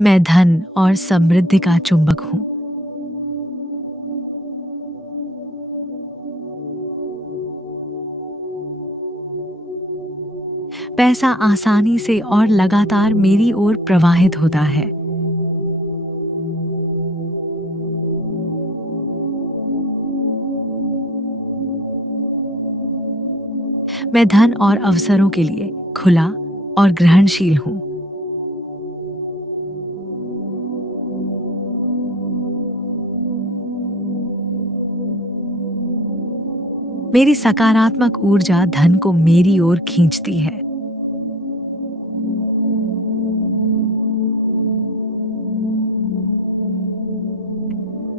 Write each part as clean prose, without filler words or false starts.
मैं धन और समृद्धि का चुंबक हूँ। पैसा आसानी से और लगातार मेरी ओर प्रवाहित होता है। मैं धन और अवसरों के लिए खुला और ग्रहणशील हूँ। मेरी सकारात्मक ऊर्जा धन को मेरी ओर खींचती है।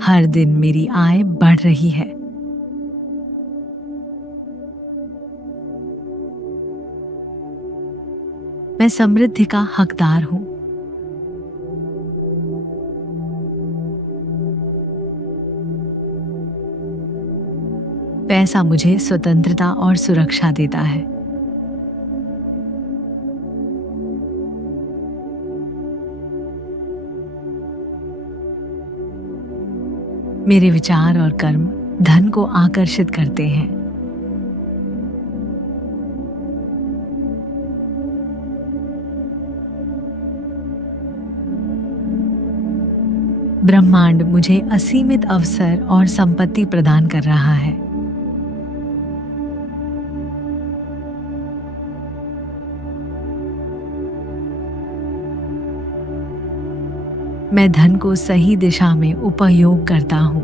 हर दिन मेरी आय बढ़ रही है। मैं समृद्धि का हकदार हूँ। पैसा मुझे स्वतंत्रता और सुरक्षा देता है। मेरे विचार और कर्म धन को आकर्षित करते हैं। ब्रह्मांड मुझे असीमित अवसर और संपत्ति प्रदान कर रहा है। मैं धन को सही दिशा में उपयोग करता हूँ।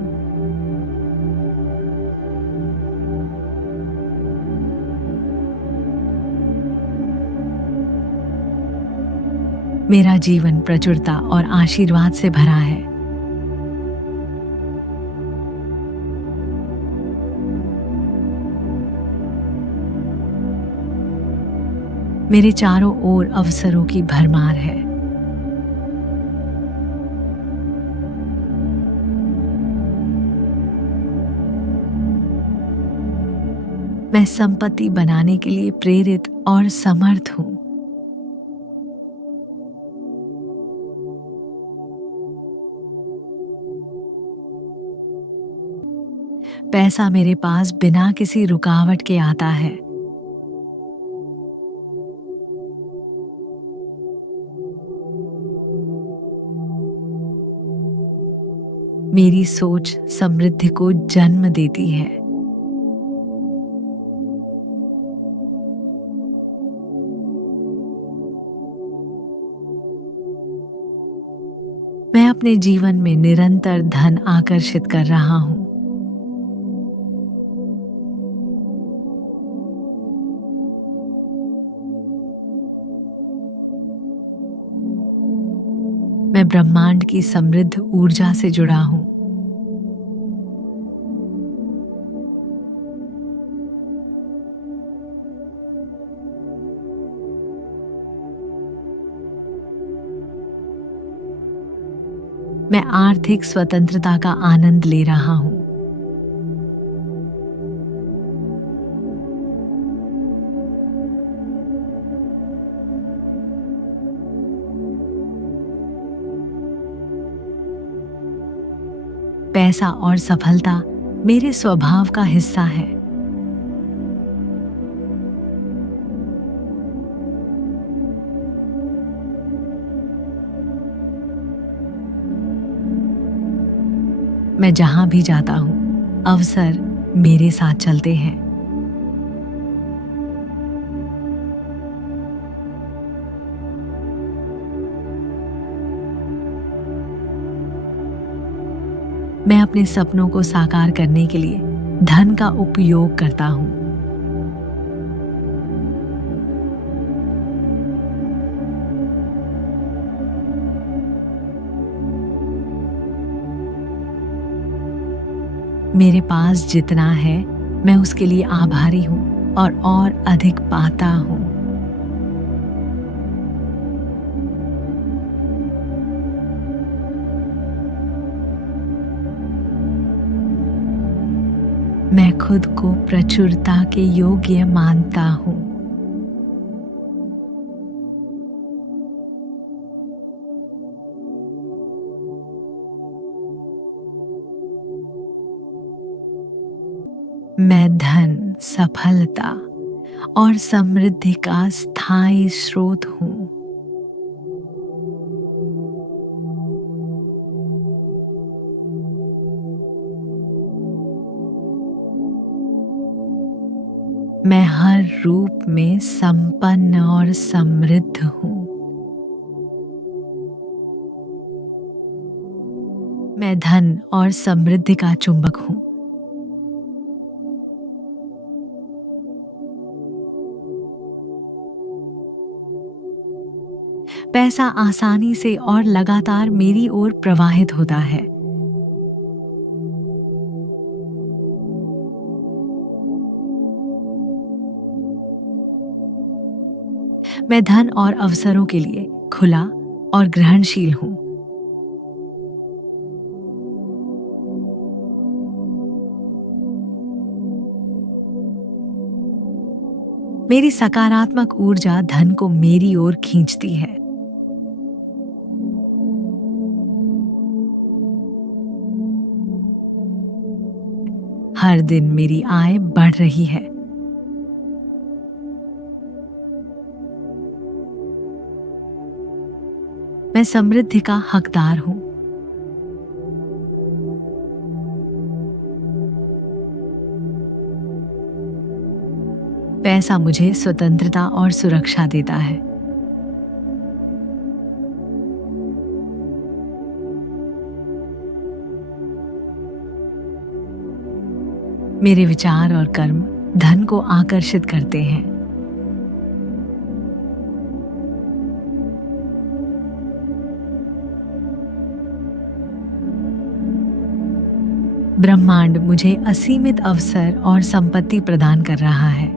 मेरा जीवन प्रचुरता और आशीर्वाद से भरा है। मेरे चारों ओर अवसरों की भरमार है। मैं संपत्ति बनाने के लिए प्रेरित और समर्थ हूँ। पैसा मेरे पास बिना किसी रुकावट के आता है। मेरी सोच समृद्धि को जन्म देती है। मैं अपने जीवन में निरंतर धन आकर्षित कर रहा हूँ। मैं ब्रह्मांड की समृद्ध ऊर्जा से जुड़ा हूँ। मैं आर्थिक स्वतंत्रता का आनंद ले रहा हूँ। पैसा और सफलता मेरे स्वभाव का हिस्सा है। मैं जहां भी जाता हूं, अवसर मेरे साथ चलते हैं। मैं अपने सपनों को साकार करने के लिए धन का उपयोग करता हूँ। मेरे पास जितना है मैं उसके लिए आभारी हूँ और अधिक पाता हूँ। मैं खुद को प्रचुरता के योग्य मानता हूँ। सफलता और समृद्धि का स्थायी स्रोत हूँ। मैं हर रूप में संपन्न और समृद्ध हूँ। मैं धन और समृद्धि का चुंबक हूँ। पैसा आसानी से और लगातार मेरी ओर प्रवाहित होता है। मैं धन और अवसरों के लिए खुला और ग्रहणशील हूँ। मेरी सकारात्मक ऊर्जा धन को मेरी ओर खींचती है। हर दिन मेरी आय बढ़ रही है। मैं समृद्धि का हकदार हूँ। पैसा मुझे स्वतंत्रता और सुरक्षा देता है। मेरे विचार और कर्म धन को आकर्षित करते हैं। ब्रह्मांड मुझे असीमित अवसर और संपत्ति प्रदान कर रहा है।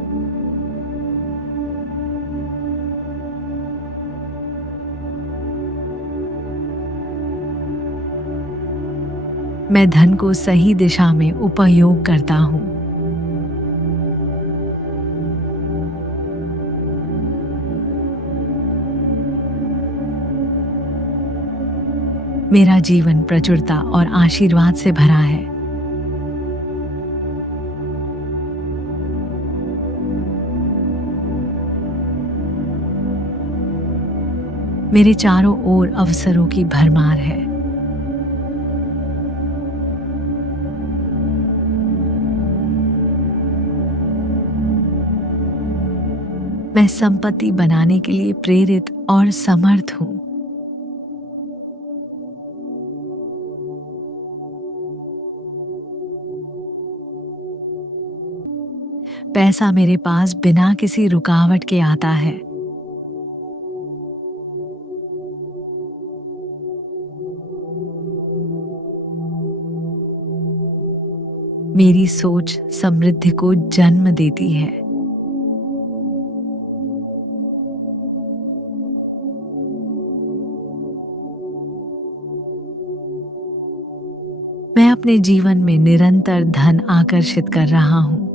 मैं धन को सही दिशा में उपयोग करता हूँ। मेरा जीवन प्रचुरता और आशीर्वाद से भरा है। मेरे चारों ओर अवसरों की भरमार है। मैं संपत्ति बनाने के लिए प्रेरित और समर्थ हूँ। पैसा मेरे पास बिना किसी रुकावट के आता है। मेरी सोच समृद्धि को जन्म देती है। मैं अपने जीवन में निरंतर धन आकर्षित कर रहा हूँ।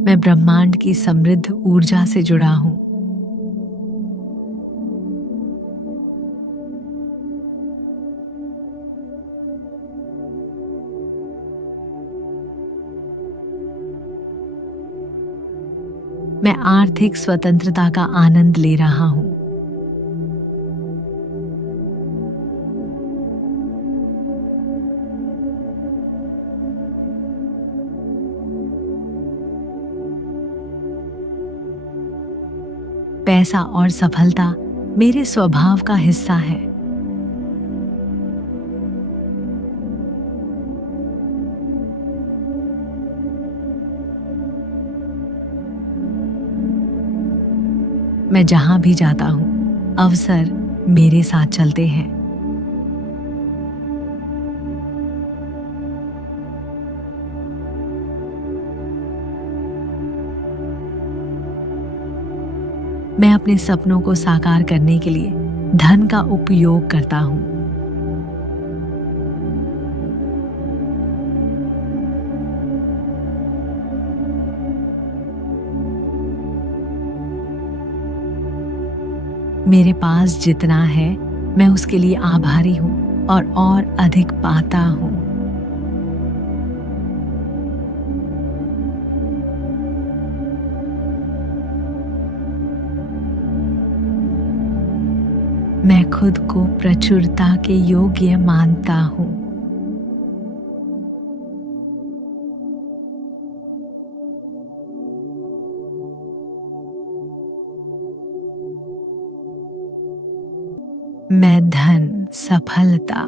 मैं ब्रह्मांड की समृद्ध ऊर्जा से जुड़ा हूँ। मैं आर्थिक स्वतंत्रता का आनंद ले रहा हूँ। पैसा और सफलता मेरे स्वभाव का हिस्सा है। मैं जहां भी जाता हूं, अवसर मेरे साथ चलते हैं। मैं अपने सपनों को साकार करने के लिए धन का उपयोग करता हूँ। मेरे पास जितना है मैं उसके लिए आभारी हूँ और अधिक पाता हूँ। मैं खुद को प्रचुरता के योग्य मानता हूँ। मैं धन, सफलता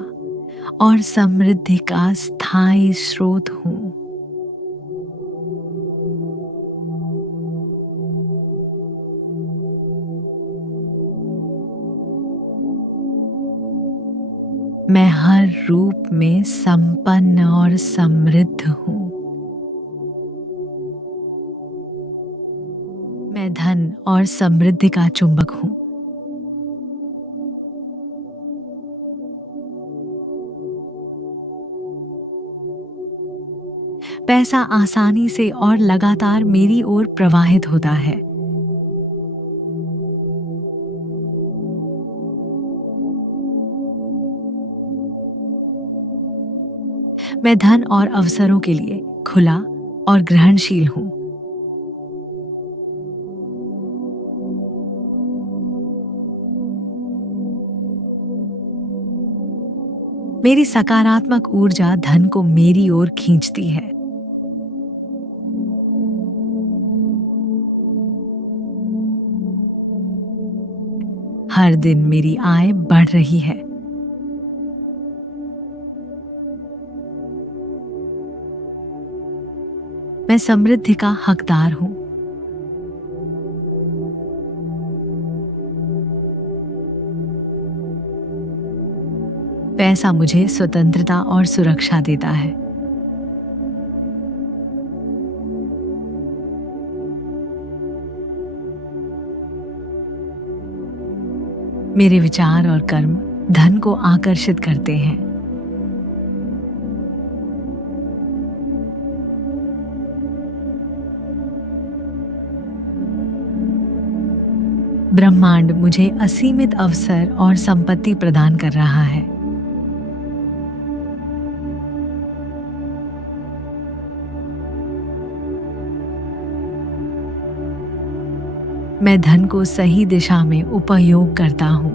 और समृद्धि का स्थायी स्रोत हूँ। मैं हर रूप में संपन्न और समृद्ध हूँ। मैं धन और समृद्धि का चुंबक हूँ। पैसा आसानी से और लगातार मेरी ओर प्रवाहित होता है। मैं धन और अवसरों के लिए खुला और ग्रहणशील हूँ। मेरी सकारात्मक ऊर्जा धन को मेरी ओर खींचती है। हर दिन मेरी आय बढ़ रही है। मैं समृद्धि का हकदार हूँ। पैसा मुझे स्वतंत्रता और सुरक्षा देता है। मेरे विचार और कर्म धन को आकर्षित करते हैं। ब्रह्मांड मुझे असीमित अवसर और संपत्ति प्रदान कर रहा है। मैं धन को सही दिशा में उपयोग करता हूँ।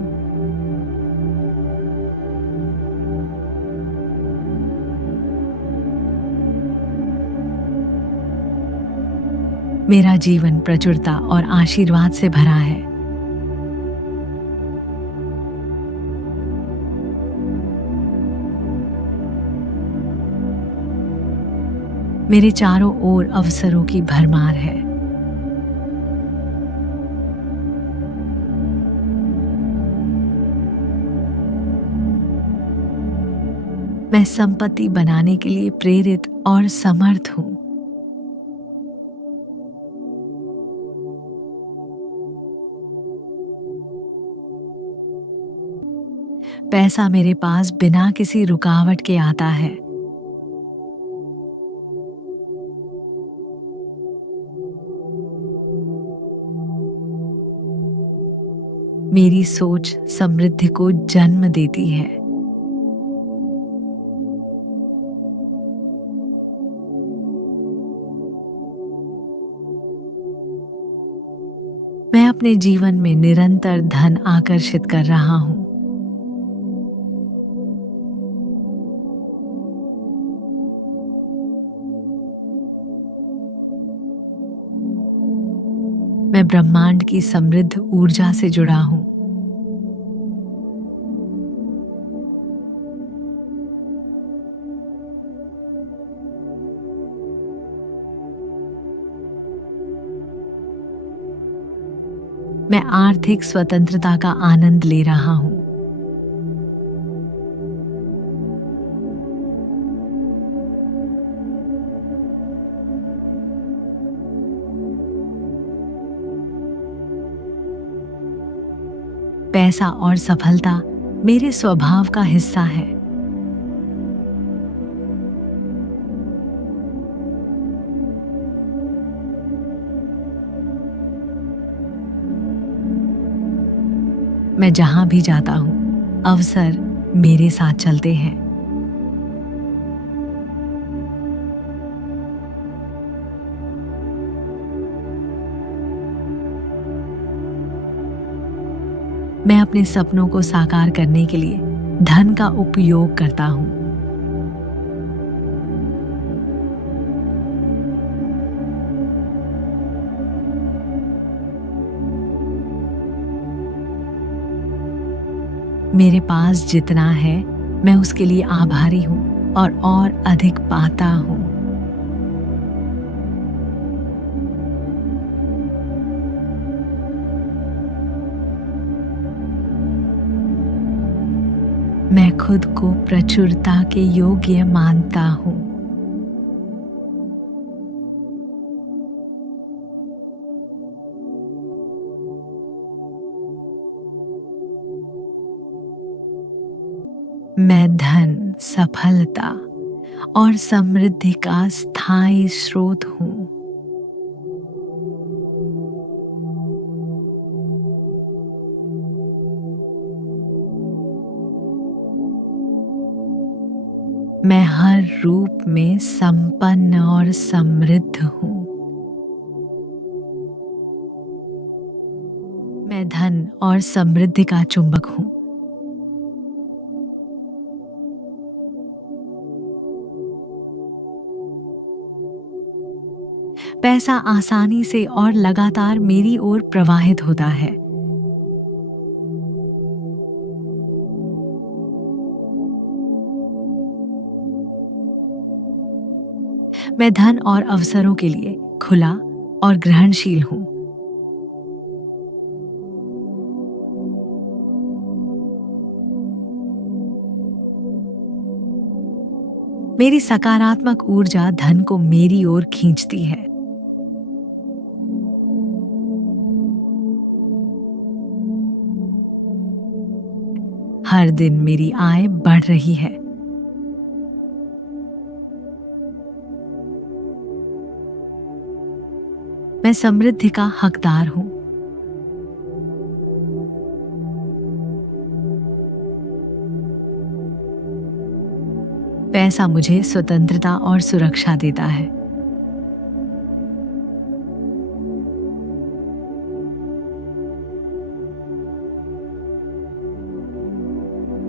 मेरा जीवन प्रचुरता और आशीर्वाद से भरा है। मेरे चारों ओर अवसरों की भरमार है। मैं संपत्ति बनाने के लिए प्रेरित और समर्थ हूँ। पैसा मेरे पास बिना किसी रुकावट के आता है। मेरी सोच समृद्धि को जन्म देती है। मैं अपने जीवन में निरंतर धन आकर्षित कर रहा हूँ। मैं ब्रह्मांड की समृद्ध ऊर्जा से जुड़ा हूँ। मैं आर्थिक स्वतंत्रता का आनंद ले रहा हूँ। पैसा और सफलता मेरे स्वभाव का हिस्सा है। मैं जहां भी जाता हूँ, अवसर मेरे साथ चलते हैं। मैं अपने सपनों को साकार करने के लिए धन का उपयोग करता हूँ। मेरे पास जितना है, मैं उसके लिए आभारी हूँ और अधिक पाता हूँ। मैं खुद को प्रचुरता के योग्य मानता हूँ। मैं धन, सफलता और समृद्धि का स्थायी स्रोत हूँ। मैं हर रूप में संपन्न और समृद्ध हूँ। मैं धन और समृद्धि का चुंबक हूँ। पैसा आसानी से और लगातार मेरी ओर प्रवाहित होता है। मैं धन और अवसरों के लिए खुला और ग्रहणशील हूँ। मेरी सकारात्मक ऊर्जा धन को मेरी ओर खींचती है। हर दिन मेरी आय बढ़ रही है। मैं समृद्धि का हकदार हूँ। पैसा मुझे स्वतंत्रता और सुरक्षा देता है।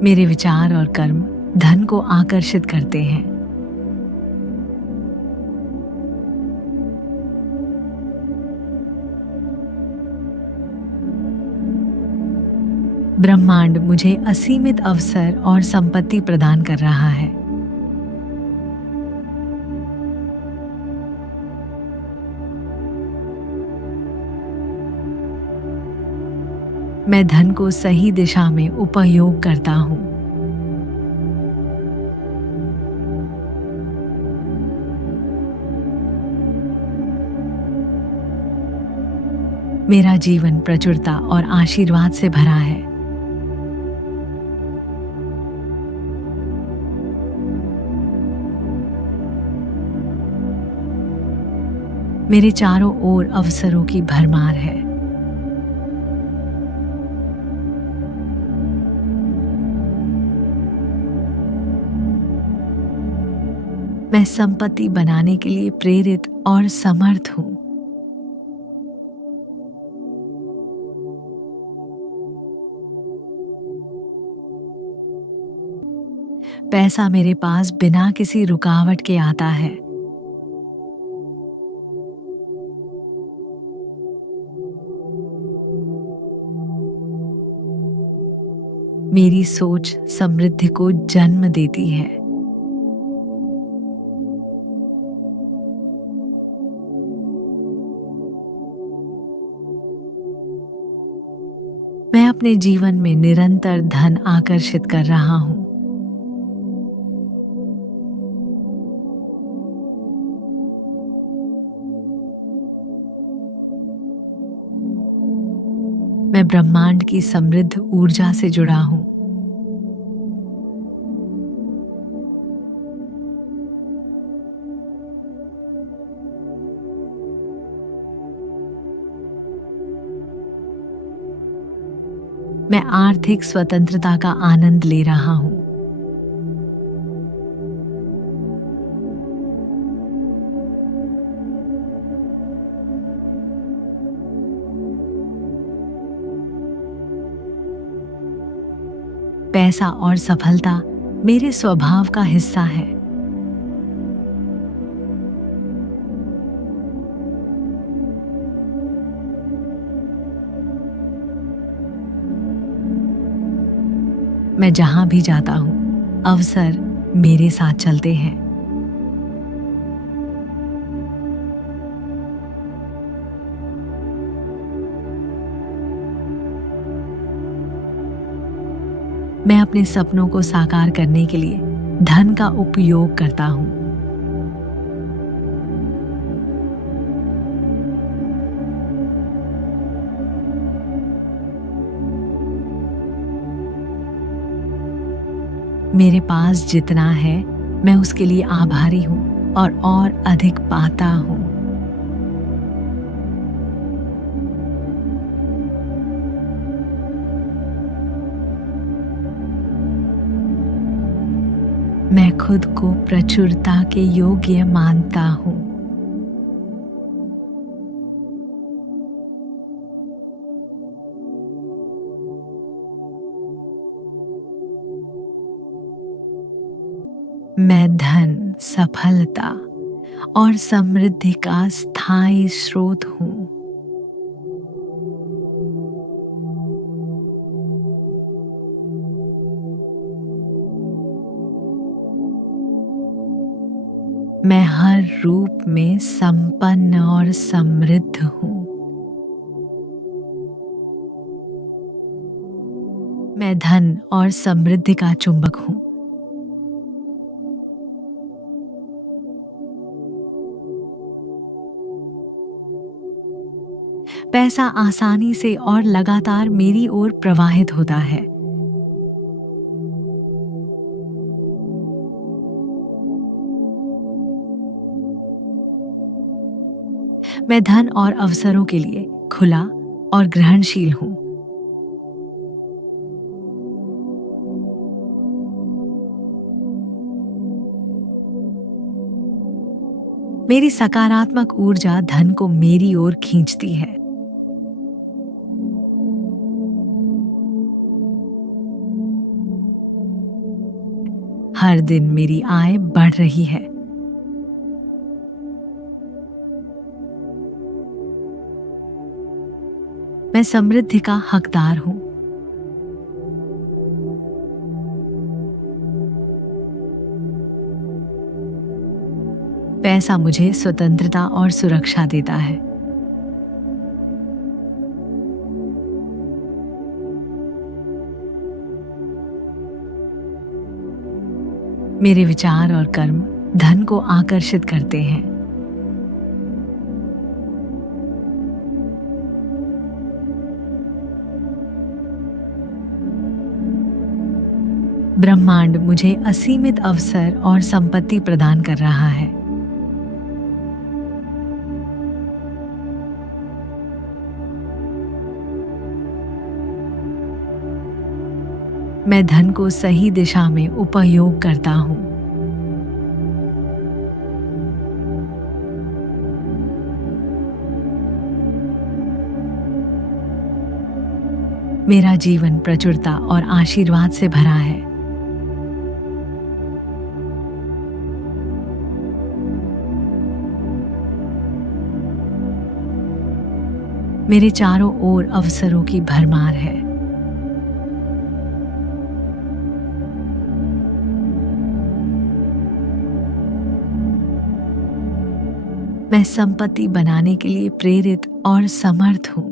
मेरे विचार और कर्म धन को आकर्षित करते हैं। ब्रह्मांड मुझे असीमित अवसर और संपत्ति प्रदान कर रहा है। मैं धन को सही दिशा में उपयोग करता हूँ। मेरा जीवन प्रचुरता और आशीर्वाद से भरा है। मेरे चारों ओर अवसरों की भरमार है। मैं संपत्ति बनाने के लिए प्रेरित और समर्थ हूँ। पैसा मेरे पास बिना किसी रुकावट के आता है। मेरी सोच समृद्धि को जन्म देती है। मैं अपने जीवन में निरंतर धन आकर्षित कर रहा हूँ। मैं ब्रह्मांड की समृद्ध ऊर्जा से जुड़ा हूँ। मैं आर्थिक स्वतंत्रता का आनंद ले रहा हूँ। पैसा और सफलता मेरे स्वभाव का हिस्सा है। मैं जहां भी जाता हूँ, अवसर मेरे साथ चलते हैं। मैं अपने सपनों को साकार करने के लिए धन का उपयोग करता हूँ। मेरे पास जितना है मैं उसके लिए आभारी हूँ और अधिक पाता हूँ। मैं खुद को प्रचुरता के योग्य मानता हूँ। मैं धन, सफलता और समृद्धि का स्थायी स्रोत हूँ। मैं हर रूप में संपन्न और समृद्ध हूँ। मैं धन और समृद्धि का चुंबक हूँ। पैसा आसानी से और लगातार मेरी ओर प्रवाहित होता है। मैं धन और अवसरों के लिए खुला और ग्रहणशील हूँ। मेरी सकारात्मक ऊर्जा धन को मेरी ओर खींचती है। हर दिन मेरी आय बढ़ रही है। मैं समृद्धि का हकदार हूँ। पैसा मुझे स्वतंत्रता और सुरक्षा देता है। मेरे विचार और कर्म धन को आकर्षित करते हैं। ब्रह्मांड मुझे असीमित अवसर और संपत्ति प्रदान कर रहा है। मैं धन को सही दिशा में उपयोग करता हूँ। मेरा जीवन प्रचुरता और आशीर्वाद से भरा है। मेरे चारों ओर अवसरों की भरमार है। मैं संपत्ति बनाने के लिए प्रेरित और समर्थ हूँ।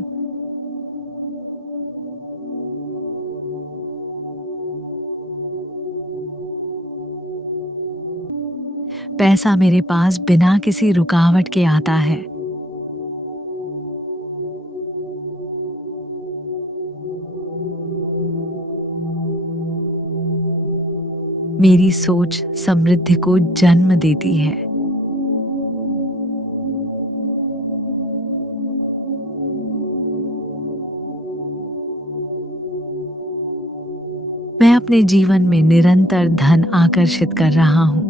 पैसा मेरे पास बिना किसी रुकावट के आता है। मेरी सोच समृद्धि को जन्म देती है। मैं अपने जीवन में निरंतर धन आकर्षित कर रहा हूँ।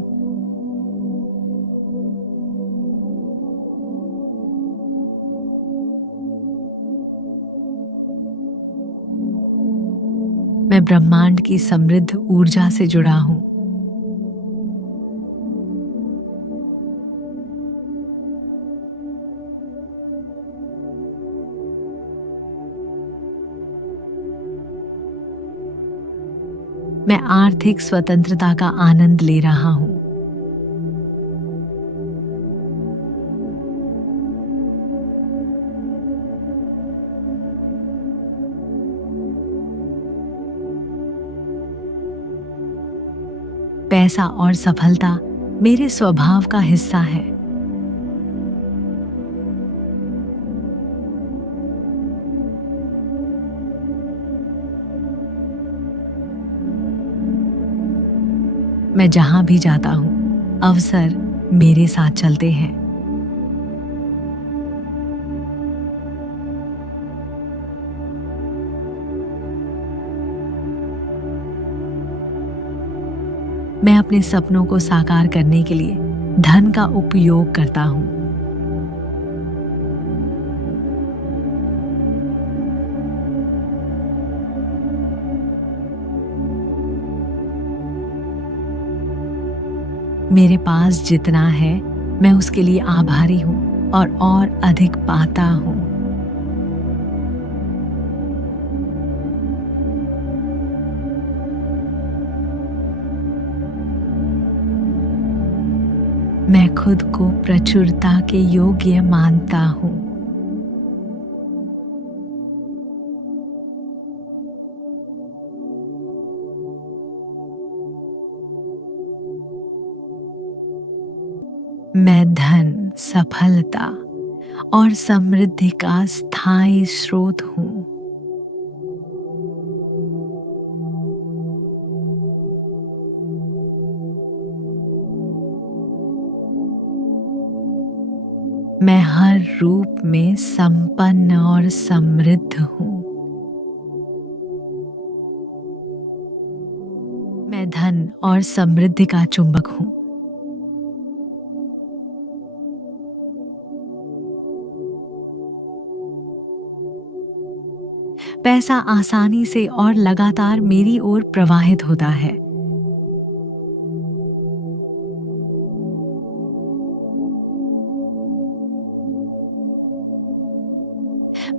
मैं ब्रह्मांड की समृद्ध ऊर्जा से जुड़ा हूँ। मैं आर्थिक स्वतंत्रता का आनंद ले रहा हूँ। पैसा और सफलता मेरे स्वभाव का हिस्सा है। मैं जहां भी जाता हूं, अवसर मेरे साथ चलते हैं। मैं अपने सपनों को साकार करने के लिए धन का उपयोग करता हूं। मेरे पास जितना है मैं उसके लिए आभारी हूं और अधिक पाता हूं। मैं खुद को प्रचुरता के योग्य मानता हूं। मैं धन, सफलता और समृद्धि का स्थायी स्रोत हूं। मैं हर रूप में संपन्न और समृद्ध हूं। मैं धन और समृद्धि का चुंबक हूं। पैसा आसानी से और लगातार मेरी ओर प्रवाहित होता है।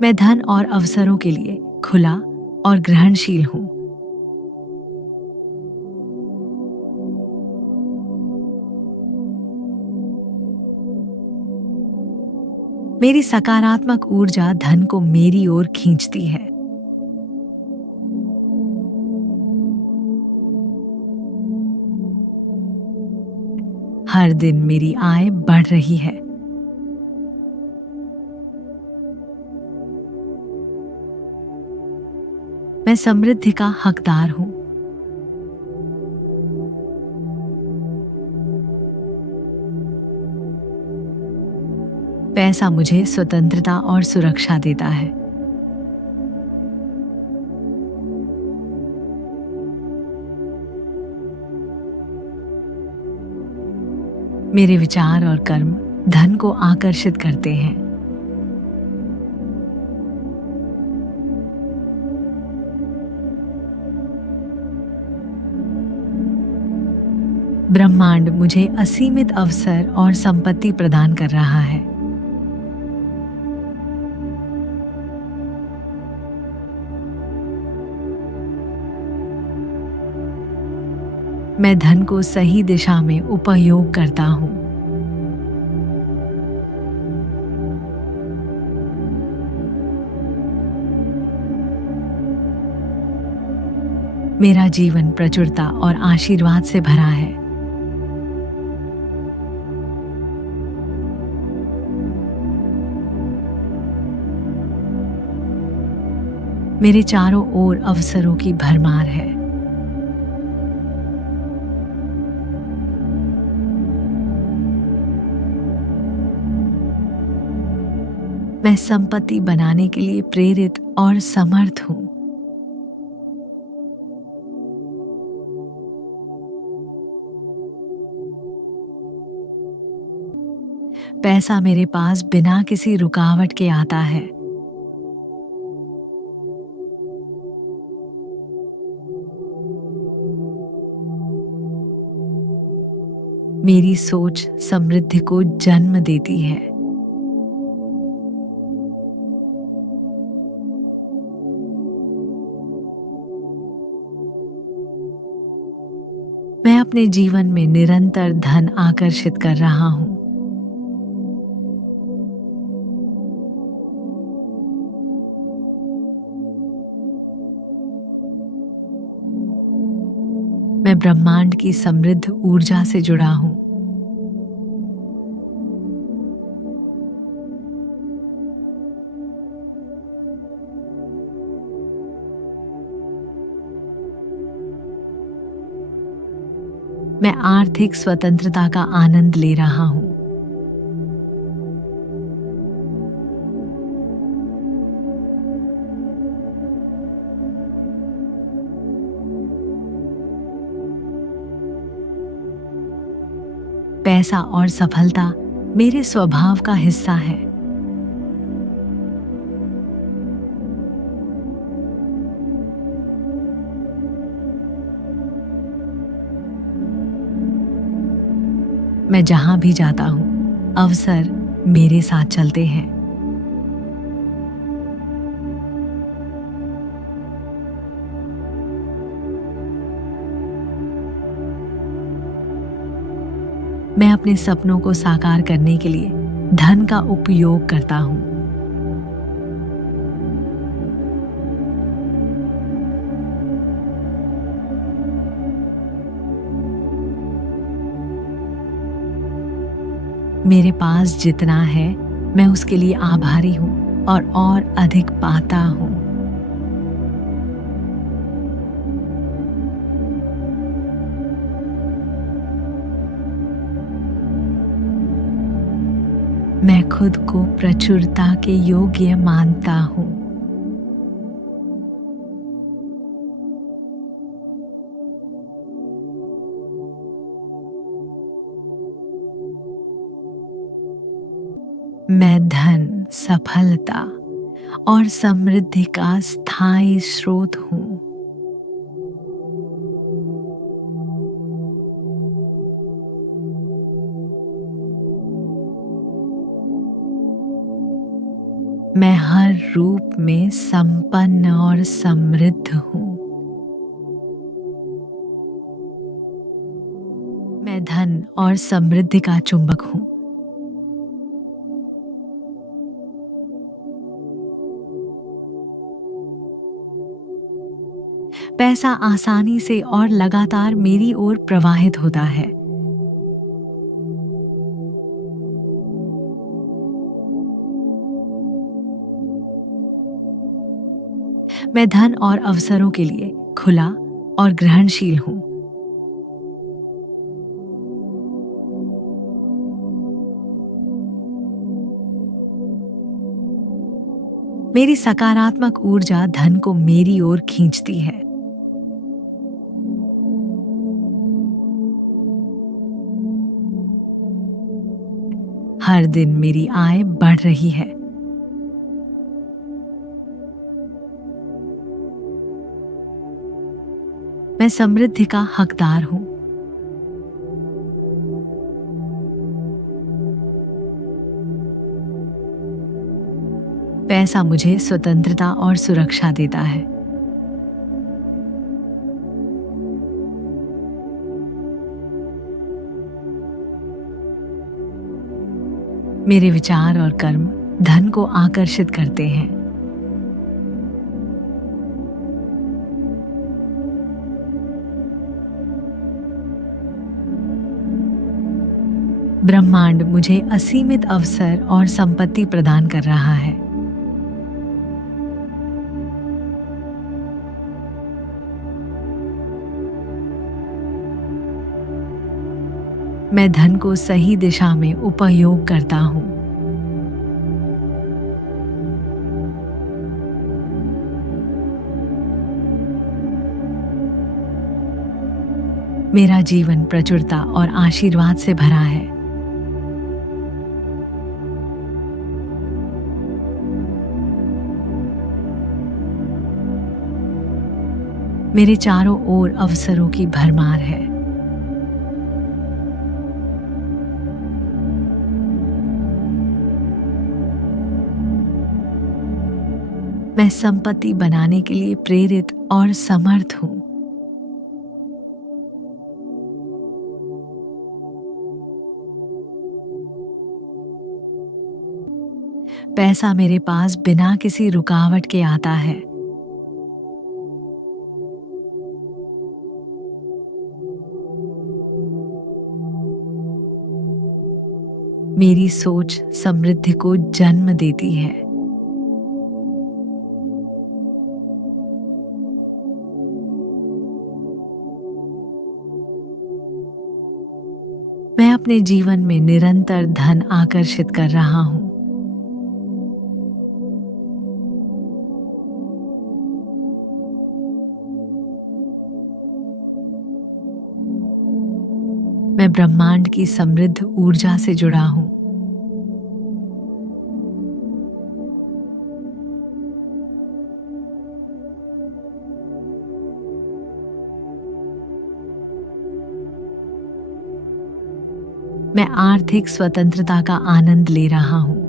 मैं धन और अवसरों के लिए खुला और ग्रहणशील हूं। मेरी सकारात्मक ऊर्जा धन को मेरी ओर खींचती है। हर दिन मेरी आय बढ़ रही है। मैं समृद्धि का हकदार हूं। पैसा मुझे स्वतंत्रता और सुरक्षा देता है। मेरे विचार और कर्म धन को आकर्षित करते हैं। ब्रह्मांड मुझे असीमित अवसर और संपत्ति प्रदान कर रहा है। मैं धन को सही दिशा में उपयोग करता हूं। मेरा जीवन प्रचुरता और आशीर्वाद से भरा है। मेरे चारों ओर अवसरों की भरमार है। मैं संपत्ति बनाने के लिए प्रेरित और समर्थ हूं। पैसा मेरे पास बिना किसी रुकावट के आता है। मेरी सोच समृद्धि को जन्म देती है। मैं अपने जीवन में निरंतर धन आकर्षित कर रहा हूँ। मैं ब्रह्मांड की समृद्ध ऊर्जा से जुड़ा हूँ। मैं आर्थिक स्वतंत्रता का आनंद ले रहा हूँ। पैसा और सफलता मेरे स्वभाव का हिस्सा है। मैं जहां भी जाता हूं, अवसर मेरे साथ चलते हैं। मैं अपने सपनों को साकार करने के लिए धन का उपयोग करता हूं। मेरे पास जितना है मैं उसके लिए आभारी हूं और अधिक पाता हूं। मैं खुद को प्रचुरता के योग्य मानता हूं। मैं धन, सफलता और समृद्धि का स्थायी स्रोत हूं। मैं हर रूप में संपन्न और समृद्ध हूं। मैं धन और समृद्धि का चुंबक हूं। पैसा आसानी से और लगातार मेरी ओर प्रवाहित होता है। मैं धन और अवसरों के लिए खुला और ग्रहणशील हूं। मेरी सकारात्मक ऊर्जा धन को मेरी ओर खींचती है। हर दिन मेरी आय बढ़ रही है। मैं समृद्धि का हकदार हूं। पैसा मुझे स्वतंत्रता और सुरक्षा देता है। मेरे विचार और कर्म धन को आकर्षित करते हैं। ब्रह्मांड मुझे असीमित अवसर और संपत्ति प्रदान कर रहा है। मैं धन को सही दिशा में उपयोग करता हूं। मेरा जीवन प्रचुरता और आशीर्वाद से भरा है। मेरे चारों ओर अवसरों की भरमार है। मैं संपत्ति बनाने के लिए प्रेरित और समर्थ हूँ। पैसा मेरे पास बिना किसी रुकावट के आता है। मेरी सोच समृद्धि को जन्म देती है। मैं अपने जीवन में निरंतर धन आकर्षित कर रहा हूँ। मैं ब्रह्मांड की समृद्ध ऊर्जा से जुड़ा हूँ। मैं आर्थिक स्वतंत्रता का आनंद ले रहा हूँ।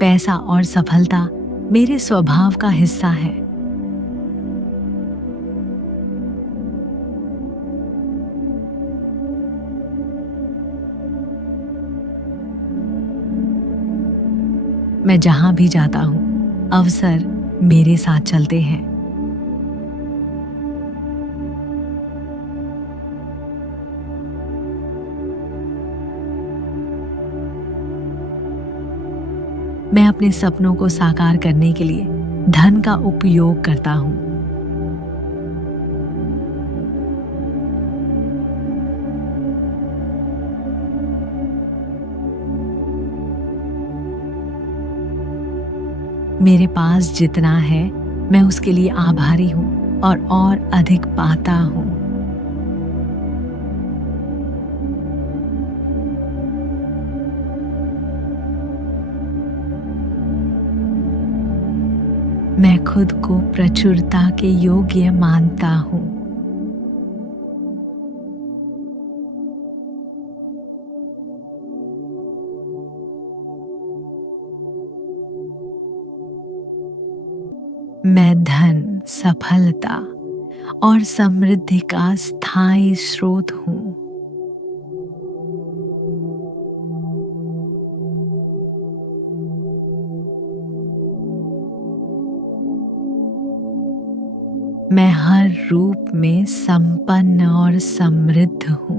पैसा और सफलता मेरे स्वभाव का हिस्सा है। मैं जहां भी जाता हूं, अवसर मेरे साथ चलते हैं। मैं अपने सपनों को साकार करने के लिए धन का उपयोग करता हूं। मेरे पास जितना है मैं उसके लिए आभारी हूं और अधिक पाता हूं। मैं खुद को प्रचुरता के योग्य मानता हूं। मैं धन, सफलता और समृद्धि का स्थायी स्रोत हूं। मैं हर रूप में संपन्न और समृद्ध हूं।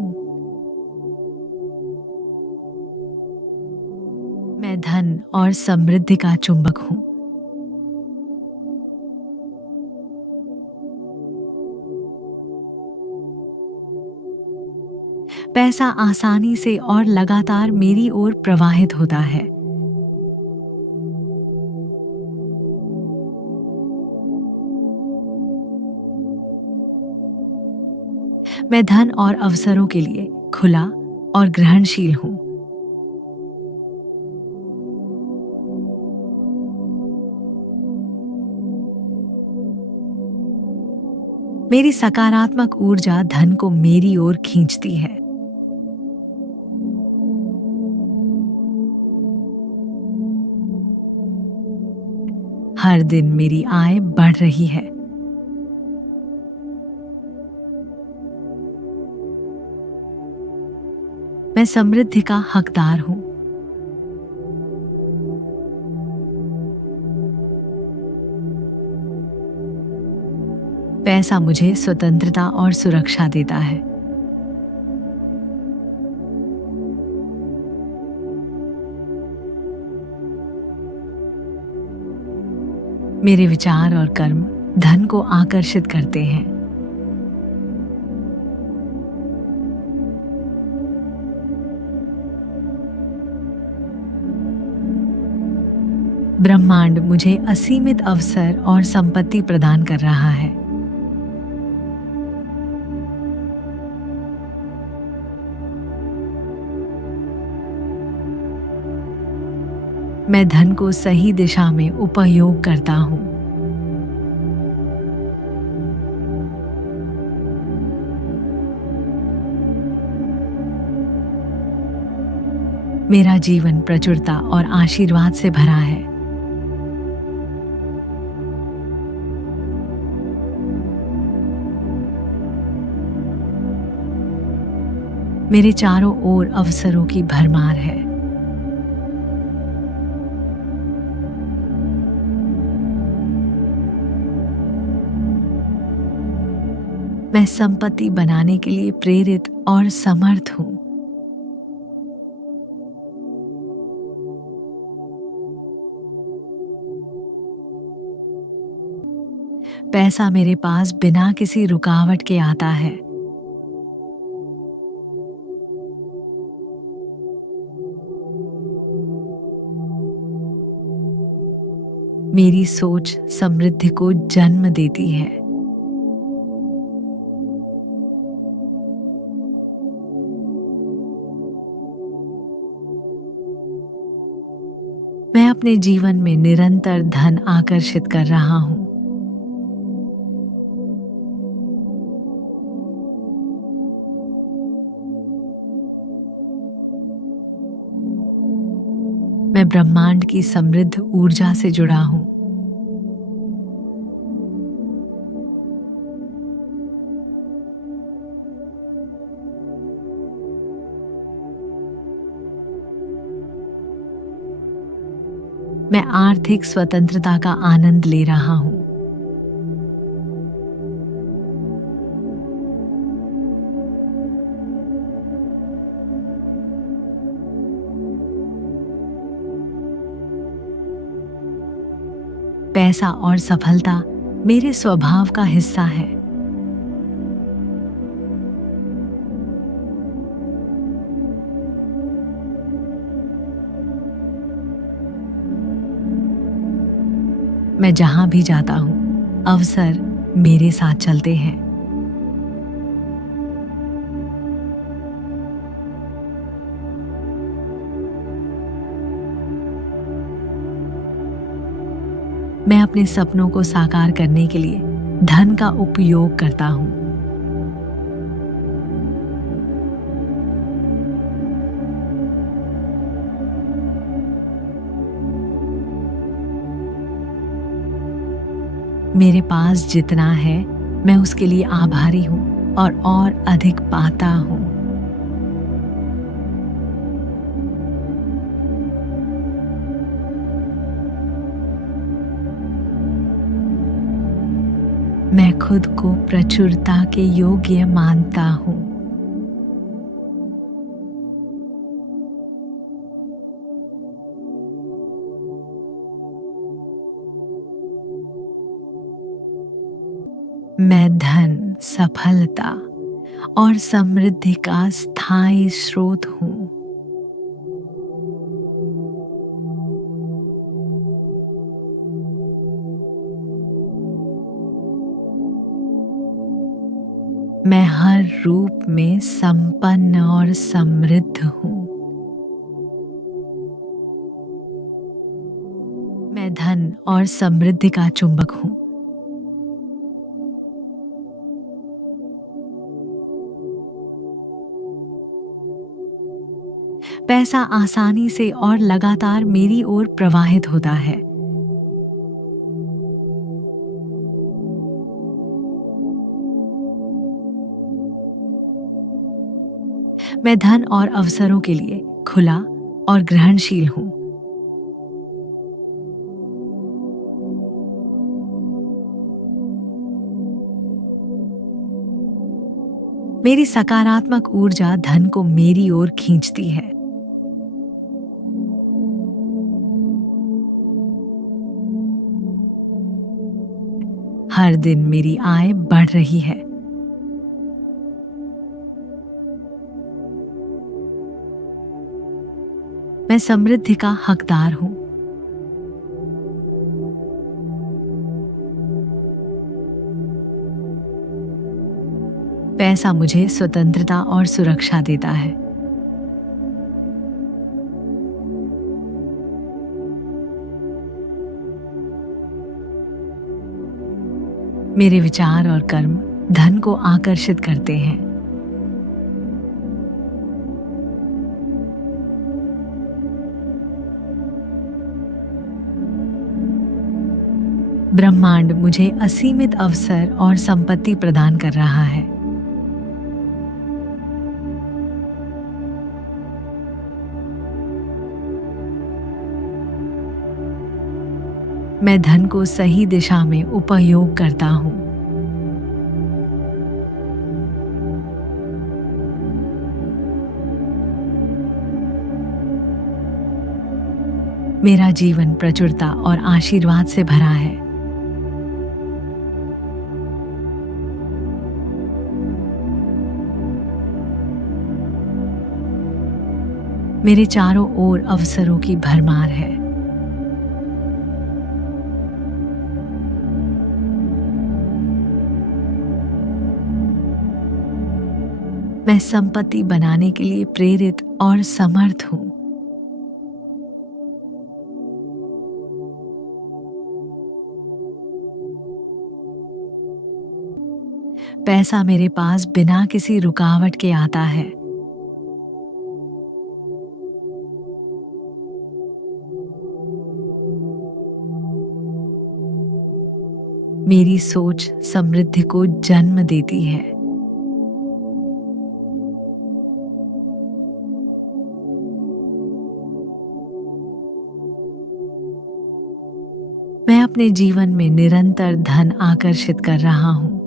मैं धन और समृद्धि का चुंबक हूं। पैसा आसानी से और लगातार मेरी ओर प्रवाहित होता है। मैं धन और अवसरों के लिए खुला और ग्रहणशील हूं। मेरी सकारात्मक ऊर्जा धन को मेरी ओर खींचती है। हर दिन मेरी आय बढ़ रही है। मैं समृद्धि का हकदार हूं। पैसा मुझे स्वतंत्रता और सुरक्षा देता है। मेरे विचार और कर्म धन को आकर्षित करते हैं। ब्रह्मांड मुझे असीमित अवसर और संपत्ति प्रदान कर रहा है। मैं धन को सही दिशा में उपयोग करता हूँ। मेरा जीवन प्रचुरता और आशीर्वाद से भरा है। मेरे चारों ओर अवसरों की भरमार है। मैं संपत्ति बनाने के लिए प्रेरित और समर्थ हूँ। पैसा मेरे पास बिना किसी रुकावट के आता है। मेरी सोच समृद्धि को जन्म देती है। मैं अपने जीवन में निरंतर धन आकर्षित कर रहा हूँ। मैं ब्रह्मांड की समृद्ध ऊर्जा से जुड़ा हूँ। मैं आर्थिक स्वतंत्रता का आनंद ले रहा हूँ। पैसा और सफलता मेरे स्वभाव का हिस्सा है। मैं जहां भी जाता हूं, अवसर मेरे साथ चलते हैं। मैं अपने सपनों को साकार करने के लिए धन का उपयोग करता हूँ। मेरे पास जितना है मैं उसके लिए आभारी हूँ और अधिक पाता हूँ। मैं खुद को प्रचुरता के योग्य मानता हूँ। मैं धन, सफलता और समृद्धि का स्थायी स्रोत हूँ। मैं हर रूप में संपन्न और समृद्ध हूँ। मैं धन और समृद्धि का चुंबक हूँ। पैसा आसानी से और लगातार मेरी ओर प्रवाहित होता है। मैं धन और अवसरों के लिए खुला और ग्रहणशील हूँ। मेरी सकारात्मक ऊर्जा धन को मेरी ओर खींचती है। हर दिन मेरी आय बढ़ रही है। मैं समृद्धि का हकदार हूं। पैसा मुझे स्वतंत्रता और सुरक्षा देता है। मेरे विचार और कर्म धन को आकर्षित करते हैं। ब्रह्मांड मुझे असीमित अवसर और संपत्ति प्रदान कर रहा है। मैं धन को सही दिशा में उपयोग करता हूँ। मेरा जीवन प्रचुरता और आशीर्वाद से भरा है। मेरे चारों ओर अवसरों की भरमार है। मैं संपत्ति बनाने के लिए प्रेरित और समर्थ हूँ। पैसा मेरे पास बिना किसी रुकावट के आता है। मेरी सोच समृद्धि को जन्म देती है। मैं अपने जीवन में निरंतर धन आकर्षित कर रहा हूँ।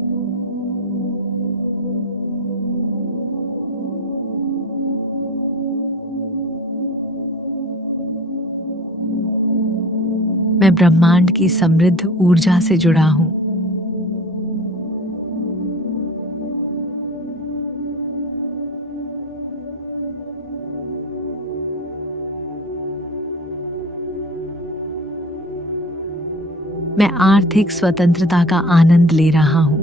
मैं ब्रह्मांड की समृद्ध ऊर्जा से जुड़ा हूँ। मैं आर्थिक स्वतंत्रता का आनंद ले रहा हूँ।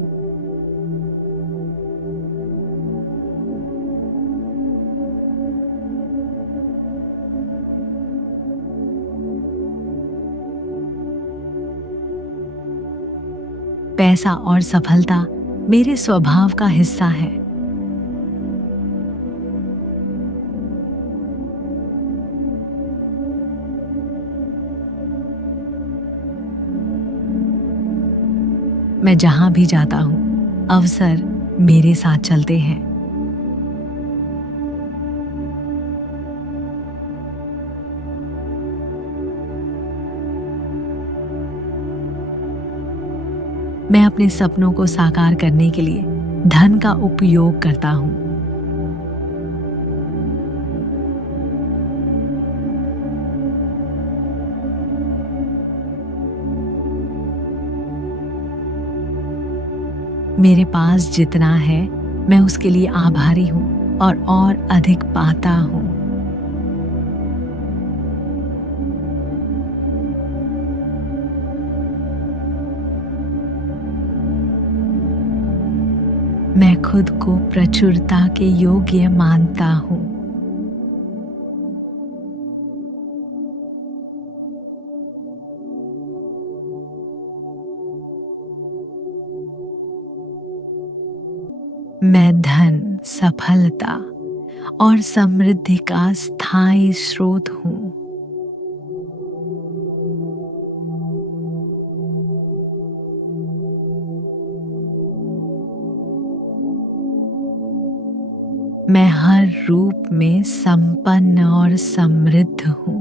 पैसा और सफलता मेरे स्वभाव का हिस्सा है। मैं जहां भी जाता हूं, अवसर मेरे साथ चलते हैं। मैं अपने सपनों को साकार करने के लिए धन का उपयोग करता हूँ। मेरे पास जितना है मैं उसके लिए आभारी हूँ और अधिक पाता हूँ। मैं खुद को प्रचुरता के योग्य मानता हूँ। मैं धन, सफलता और समृद्धि का स्थायी स्रोत हूँ। मैं हर रूप में संपन्न और समृद्ध हूँ।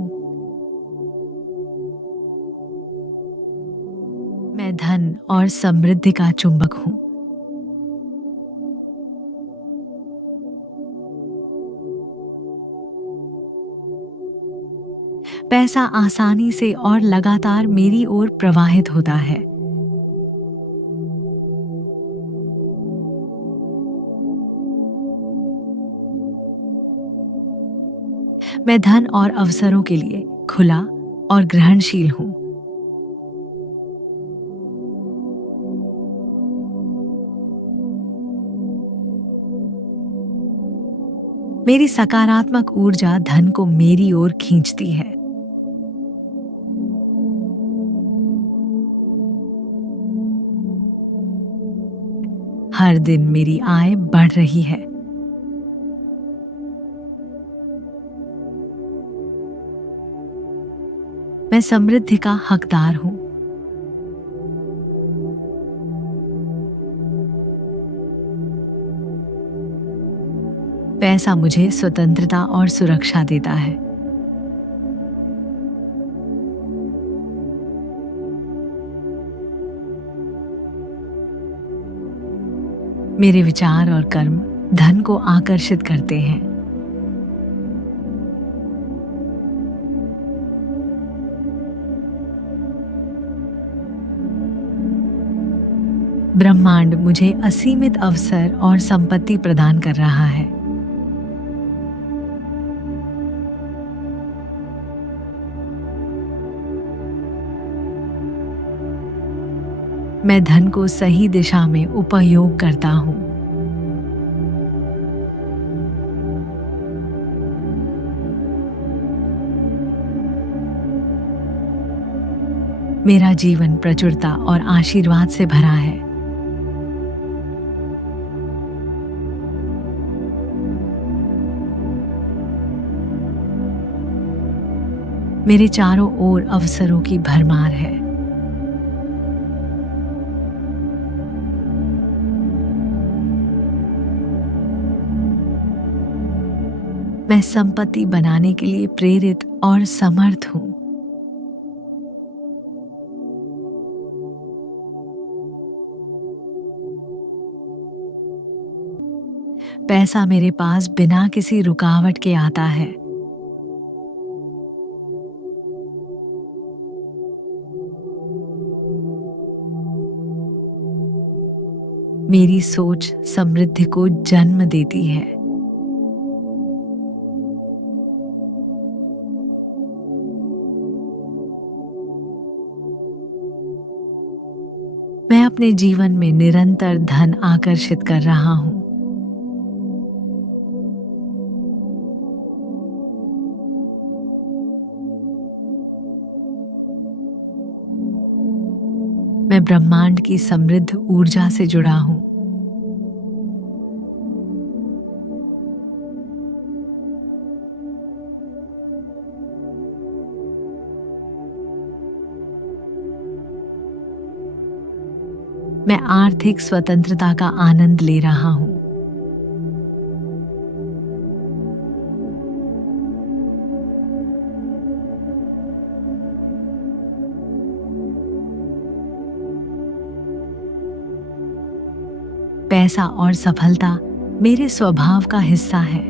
मैं धन और समृद्धि का चुंबक हूँ। पैसा आसानी से और लगातार मेरी ओर प्रवाहित होता है। मैं धन और अवसरों के लिए खुला और ग्रहणशील हूँ। मेरी सकारात्मक ऊर्जा धन को मेरी ओर खींचती है। हर दिन मेरी आय बढ़ रही है। मैं समृद्धि का हकदार हूँ। पैसा मुझे स्वतंत्रता और सुरक्षा देता है। मेरे विचार और कर्म धन को आकर्षित करते हैं। ब्रह्मांड मुझे असीमित अवसर और संपत्ति प्रदान कर रहा है। मैं धन को सही दिशा में उपयोग करता हूँ। मेरा जीवन प्रचुरता और आशीर्वाद से भरा है। मेरे चारों ओर अवसरों की भरमार है। मैं संपत्ति बनाने के लिए प्रेरित और समर्थ हूँ। पैसा मेरे पास बिना किसी रुकावट के आता है। मेरी सोच समृद्धि को जन्म देती है। मैं अपने जीवन में निरंतर धन आकर्षित कर रहा हूँ। मैं ब्रह्मांड की समृद्ध ऊर्जा से जुड़ा हूँ। मैं आर्थिक स्वतंत्रता का आनंद ले रहा हूँ। पैसा और सफलता मेरे स्वभाव का हिस्सा है।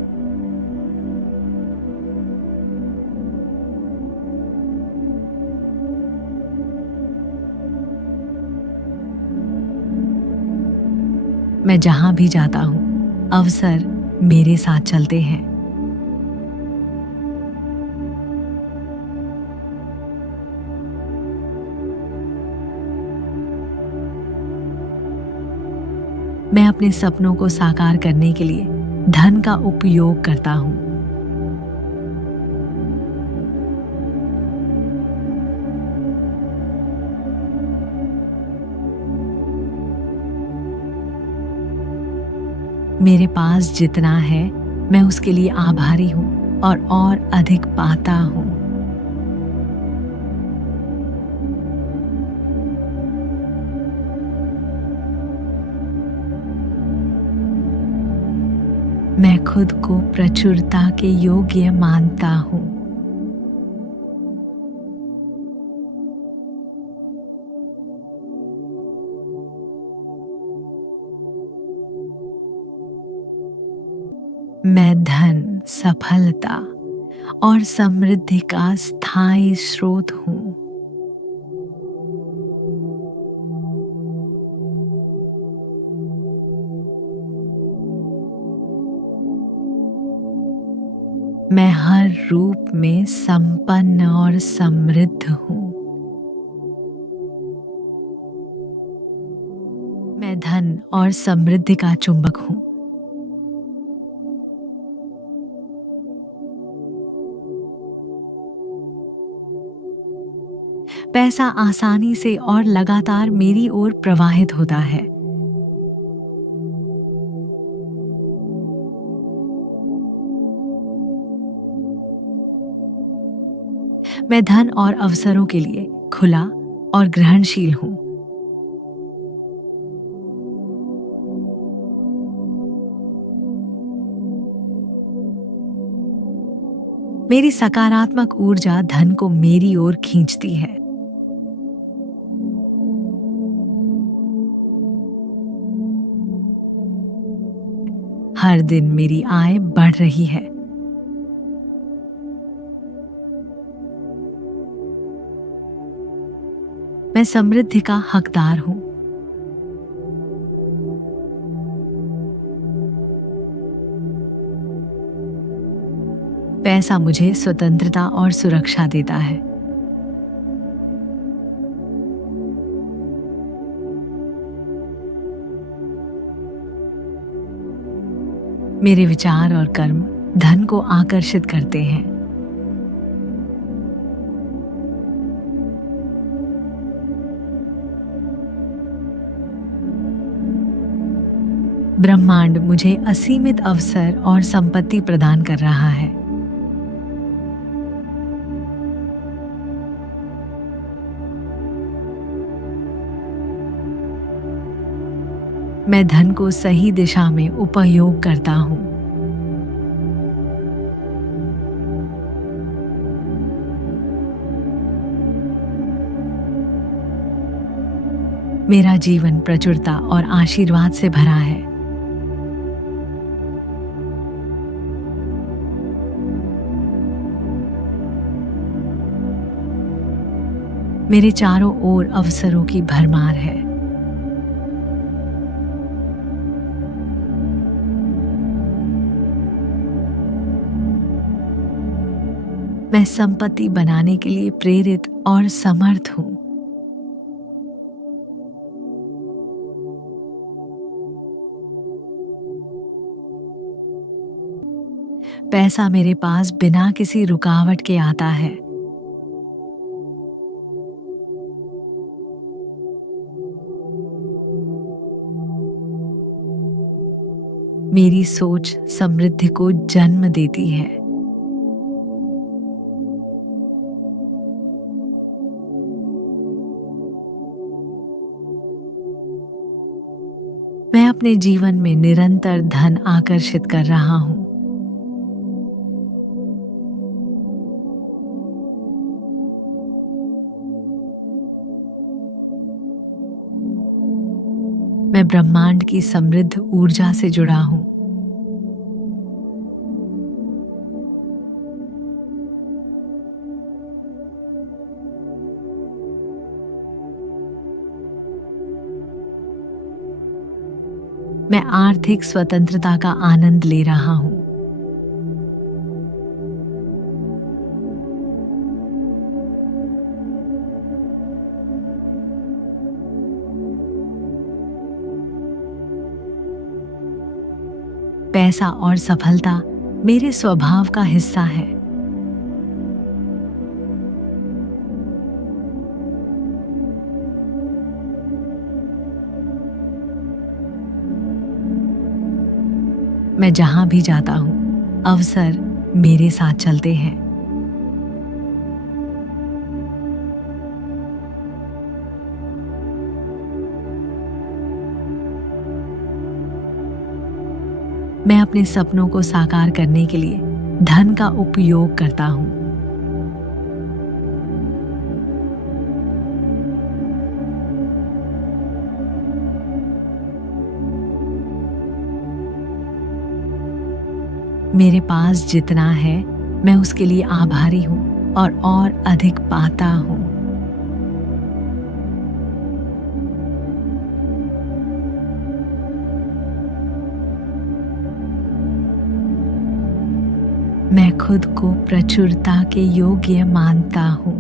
मैं जहां भी जाता हूं, अवसर मेरे साथ चलते हैं। मैं अपने सपनों को साकार करने के लिए धन का उपयोग करता हूँ। मेरे पास जितना है मैं उसके लिए आभारी हूँ और अधिक पाता हूँ। मैं खुद को प्रचुरता के योग्य मानता हूँ। मैं धन, सफलता और समृद्धि का स्थायी स्रोत हूँ। मैं हर रूप में संपन्न और समृद्ध हूँ। मैं धन और समृद्धि का चुंबक हूँ। पैसा आसानी से और लगातार मेरी ओर प्रवाहित होता है। मैं धन और अवसरों के लिए खुला और ग्रहणशील हूँ। मेरी सकारात्मक ऊर्जा धन को मेरी ओर खींचती है। हर दिन मेरी आय बढ़ रही है। मैं समृद्धि का हकदार हूँ। पैसा मुझे स्वतंत्रता और सुरक्षा देता है। मेरे विचार और कर्म धन को आकर्षित करते हैं। ब्रह्मांड मुझे असीमित अवसर और संपत्ति प्रदान कर रहा है। मैं धन को सही दिशा में उपयोग करता हूँ। मेरा जीवन प्रचुरता और आशीर्वाद से भरा है। मेरे चारों ओर अवसरों की भरमार है। मैं संपत्ति बनाने के लिए प्रेरित और समर्थ हूँ। पैसा मेरे पास बिना किसी रुकावट के आता है। मेरी सोच समृद्धि को जन्म देती है। मैं अपने जीवन में निरंतर धन आकर्षित कर रहा हूँ। मैं ब्रह्मांड की समृद्ध ऊर्जा से जुड़ा हूँ। मैं आर्थिक स्वतंत्रता का आनंद ले रहा हूँ। पैसा और सफलता मेरे स्वभाव का हिस्सा है। मैं जहां भी जाता हूं, अवसर मेरे साथ चलते हैं। मैं अपने सपनों को साकार करने के लिए धन का उपयोग करता हूँ। मेरे पास जितना है मैं उसके लिए आभारी हूँ और अधिक पाता हूँ। मैं खुद को प्रचुरता के योग्य मानता हूँ।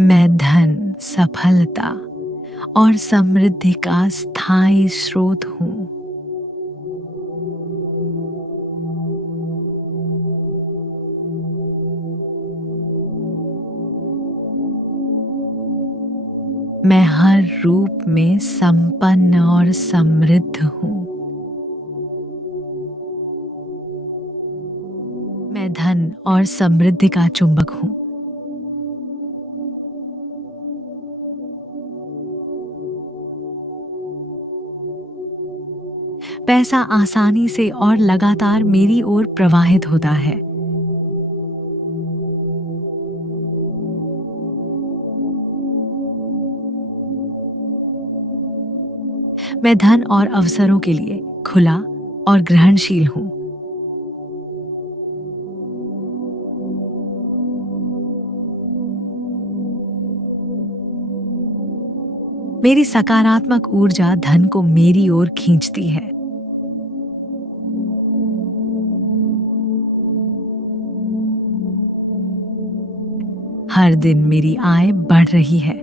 मैं धन, सफलता और समृद्धि का स्थायी स्रोत हूँ। मैं हर रूप में संपन्न और समृद्ध हूँ। मैं धन और समृद्धि का चुंबक हूँ। पैसा आसानी से और लगातार मेरी ओर प्रवाहित होता है। मैं धन और अवसरों के लिए खुला और ग्रहणशील हूँ। मेरी सकारात्मक ऊर्जा धन को मेरी ओर खींचती है। हर दिन मेरी आय बढ़ रही है।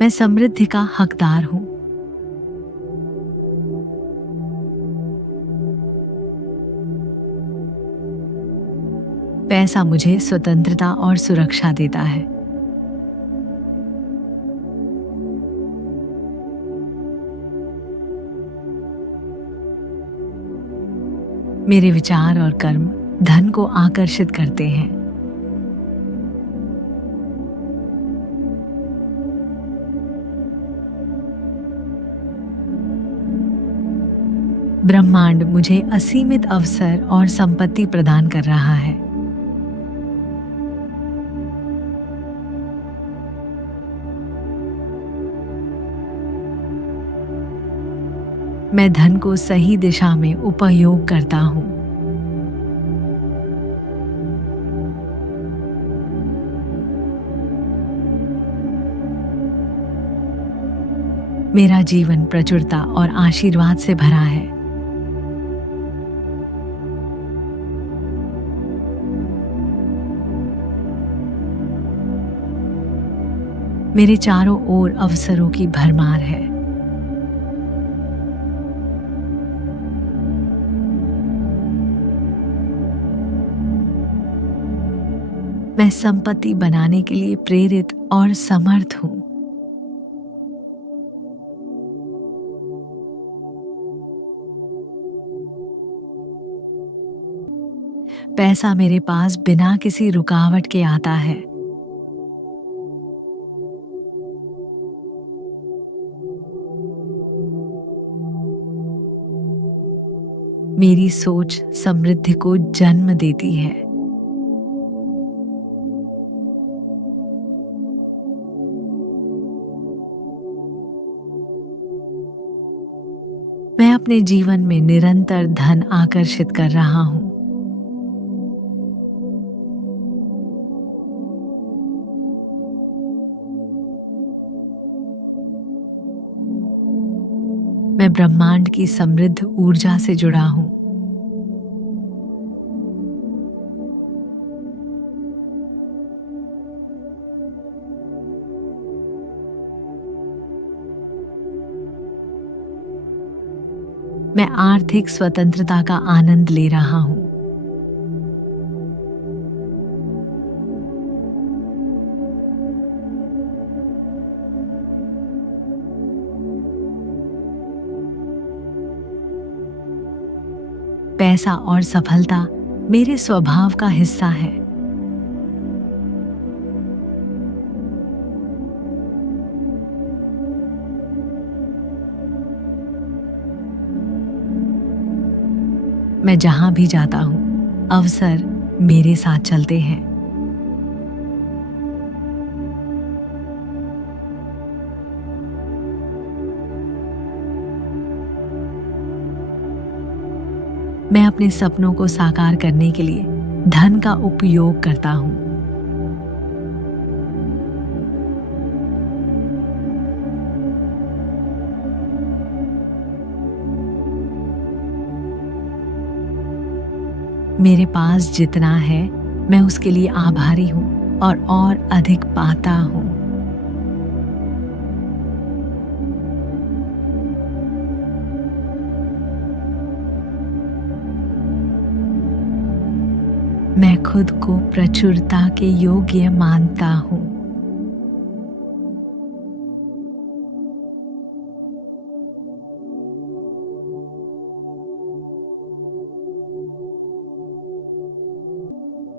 मैं समृद्धि का हकदार हूँ। पैसा मुझे स्वतंत्रता और सुरक्षा देता है। मेरे विचार और कर्म धन को आकर्षित करते हैं। ब्रह्मांड मुझे असीमित अवसर और संपत्ति प्रदान कर रहा है। मैं धन को सही दिशा में उपयोग करता हूँ। मेरा जीवन प्रचुरता और आशीर्वाद से भरा है। मेरे चारों ओर अवसरों की भरमार है। मैं संपत्ति बनाने के लिए प्रेरित और समर्थ हूँ। पैसा मेरे पास बिना किसी रुकावट के आता है। मेरी सोच समृद्धि को जन्म देती है। मैं अपने जीवन में निरंतर धन आकर्षित कर रहा हूँ। मैं ब्रह्मांड की समृद्ध ऊर्जा से जुड़ा हूँ। मैं आर्थिक स्वतंत्रता का आनंद ले रहा हूँ। पैसा और सफलता मेरे स्वभाव का हिस्सा है। मैं जहां भी जाता हूं, अवसर मेरे साथ चलते हैं। मैं अपने सपनों को साकार करने के लिए धन का उपयोग करता हूँ। मेरे पास जितना है मैं उसके लिए आभारी हूँ और अधिक पाता हूँ। मैं खुद को प्रचुरता के योग्य मानता हूँ।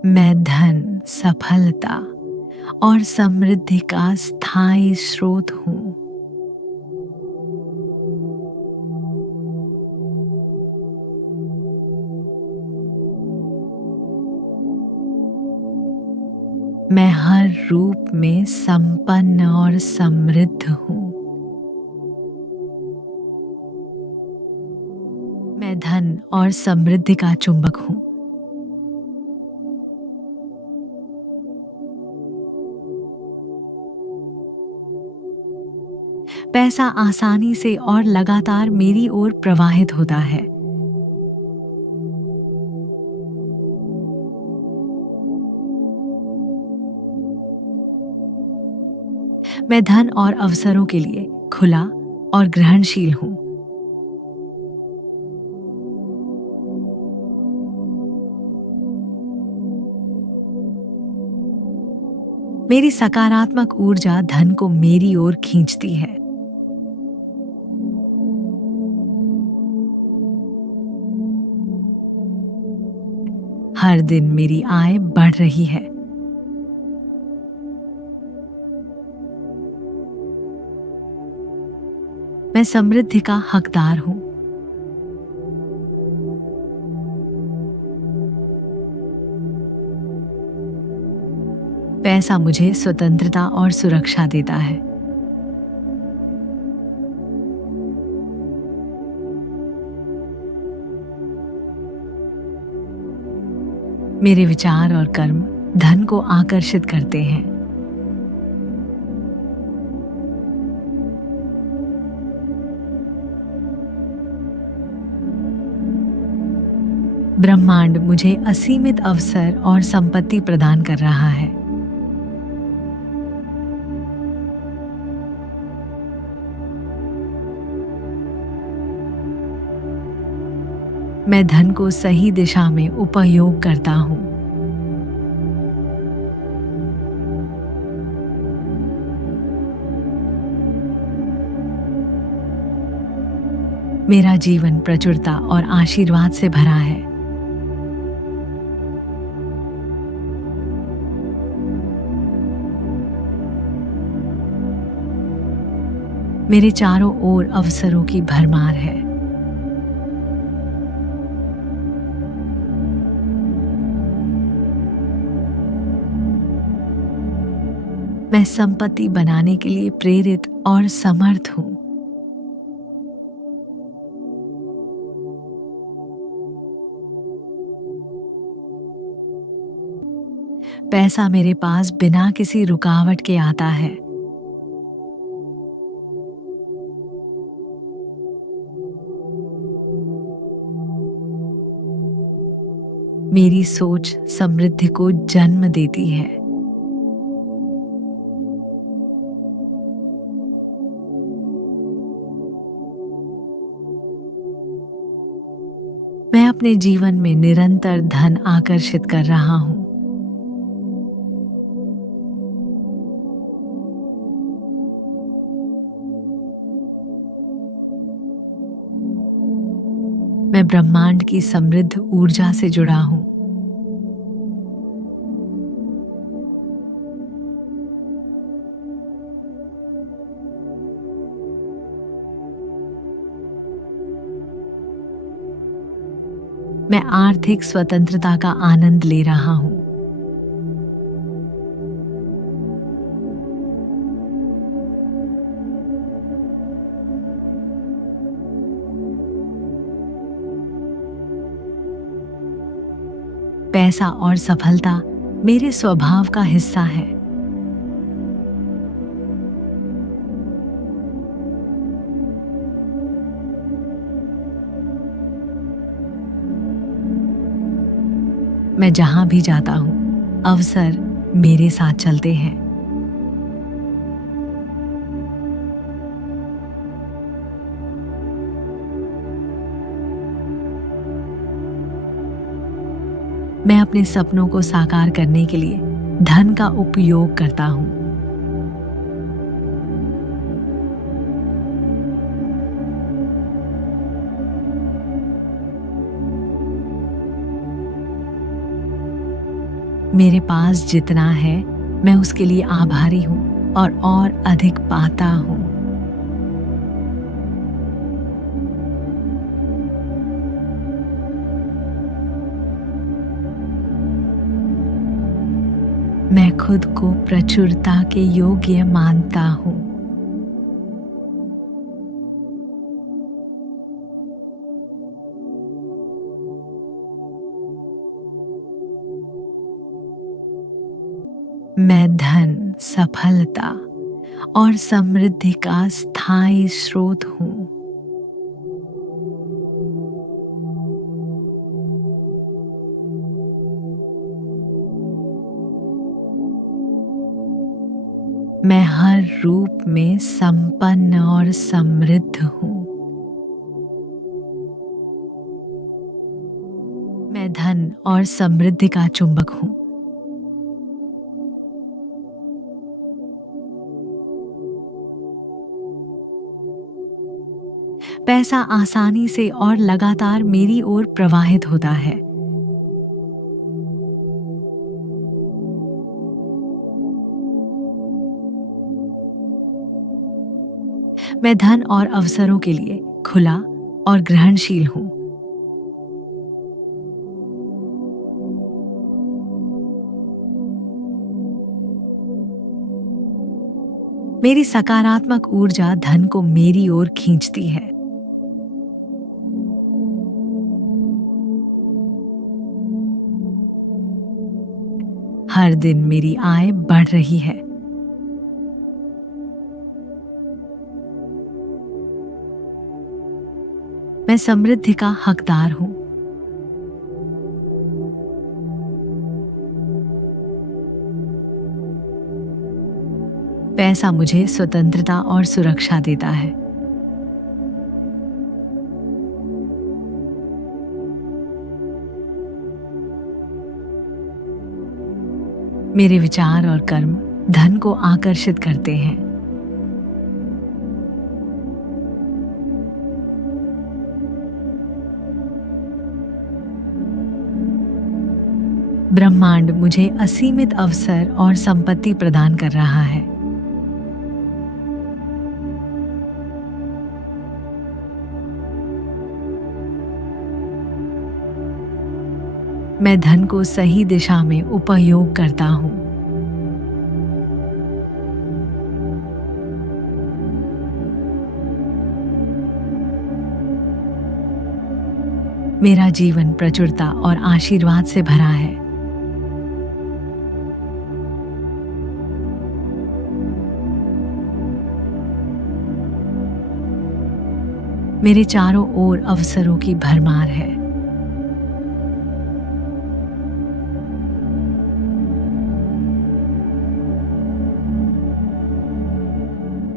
मैं धन, सफलता और समृद्धि का स्थायी स्रोत हूँ। मैं हर रूप में संपन्न और समृद्ध हूँ। मैं धन और समृद्धि का चुंबक हूँ। पैसा आसानी से और लगातार मेरी ओर प्रवाहित होता है। मैं धन और अवसरों के लिए खुला और ग्रहणशील हूँ। मेरी सकारात्मक ऊर्जा धन को मेरी ओर खींचती है। हर दिन मेरी आय बढ़ रही है। मैं समृद्धि का हकदार हूँ। पैसा मुझे स्वतंत्रता और सुरक्षा देता है। मेरे विचार और कर्म धन को आकर्षित करते हैं। ब्रह्मांड मुझे असीमित अवसर और संपत्ति प्रदान कर रहा है। मैं धन को सही दिशा में उपयोग करता हूँ। मेरा जीवन प्रचुरता और आशीर्वाद से भरा है। मेरे चारों ओर अवसरों की भरमार है। मैं संपत्ति बनाने के लिए प्रेरित और समर्थ हूँ। पैसा मेरे पास बिना किसी रुकावट के आता है। मेरी सोच समृद्धि को जन्म देती है। मैं अपने जीवन में निरंतर धन आकर्षित कर रहा हूँ। मैं ब्रह्मांड की समृद्ध ऊर्जा से जुड़ा हूँ। मैं आर्थिक स्वतंत्रता का आनंद ले रहा हूँ। पैसा और सफलता मेरे स्वभाव का हिस्सा है। मैं जहां भी जाता हूं, अवसर मेरे साथ चलते हैं। मैं अपने सपनों को साकार करने के लिए धन का उपयोग करता हूँ। मेरे पास जितना है मैं उसके लिए आभारी हूँ और अधिक पाता हूँ। मैं खुद को प्रचुरता के योग्य मानता हूँ। मैं धन, सफलता और समृद्धि का स्थायी स्रोत हूँ। मैं हर रूप में संपन्न और समृद्ध हूँ। मैं धन और समृद्धि का चुंबक हूँ। पैसा आसानी से और लगातार मेरी ओर प्रवाहित होता है। मैं धन और अवसरों के लिए खुला और ग्रहणशील हूँ। मेरी सकारात्मक ऊर्जा धन को मेरी ओर खींचती है। हर दिन मेरी आय बढ़ रही है। मैं समृद्धि का हकदार हूँ। पैसा मुझे स्वतंत्रता और सुरक्षा देता है। मेरे विचार और कर्म धन को आकर्षित करते हैं। ब्रह्मांड मुझे असीमित अवसर और संपत्ति प्रदान कर रहा है। मैं धन को सही दिशा में उपयोग करता हूँ। मेरा जीवन प्रचुरता और आशीर्वाद से भरा है। मेरे चारों ओर अवसरों की भरमार है।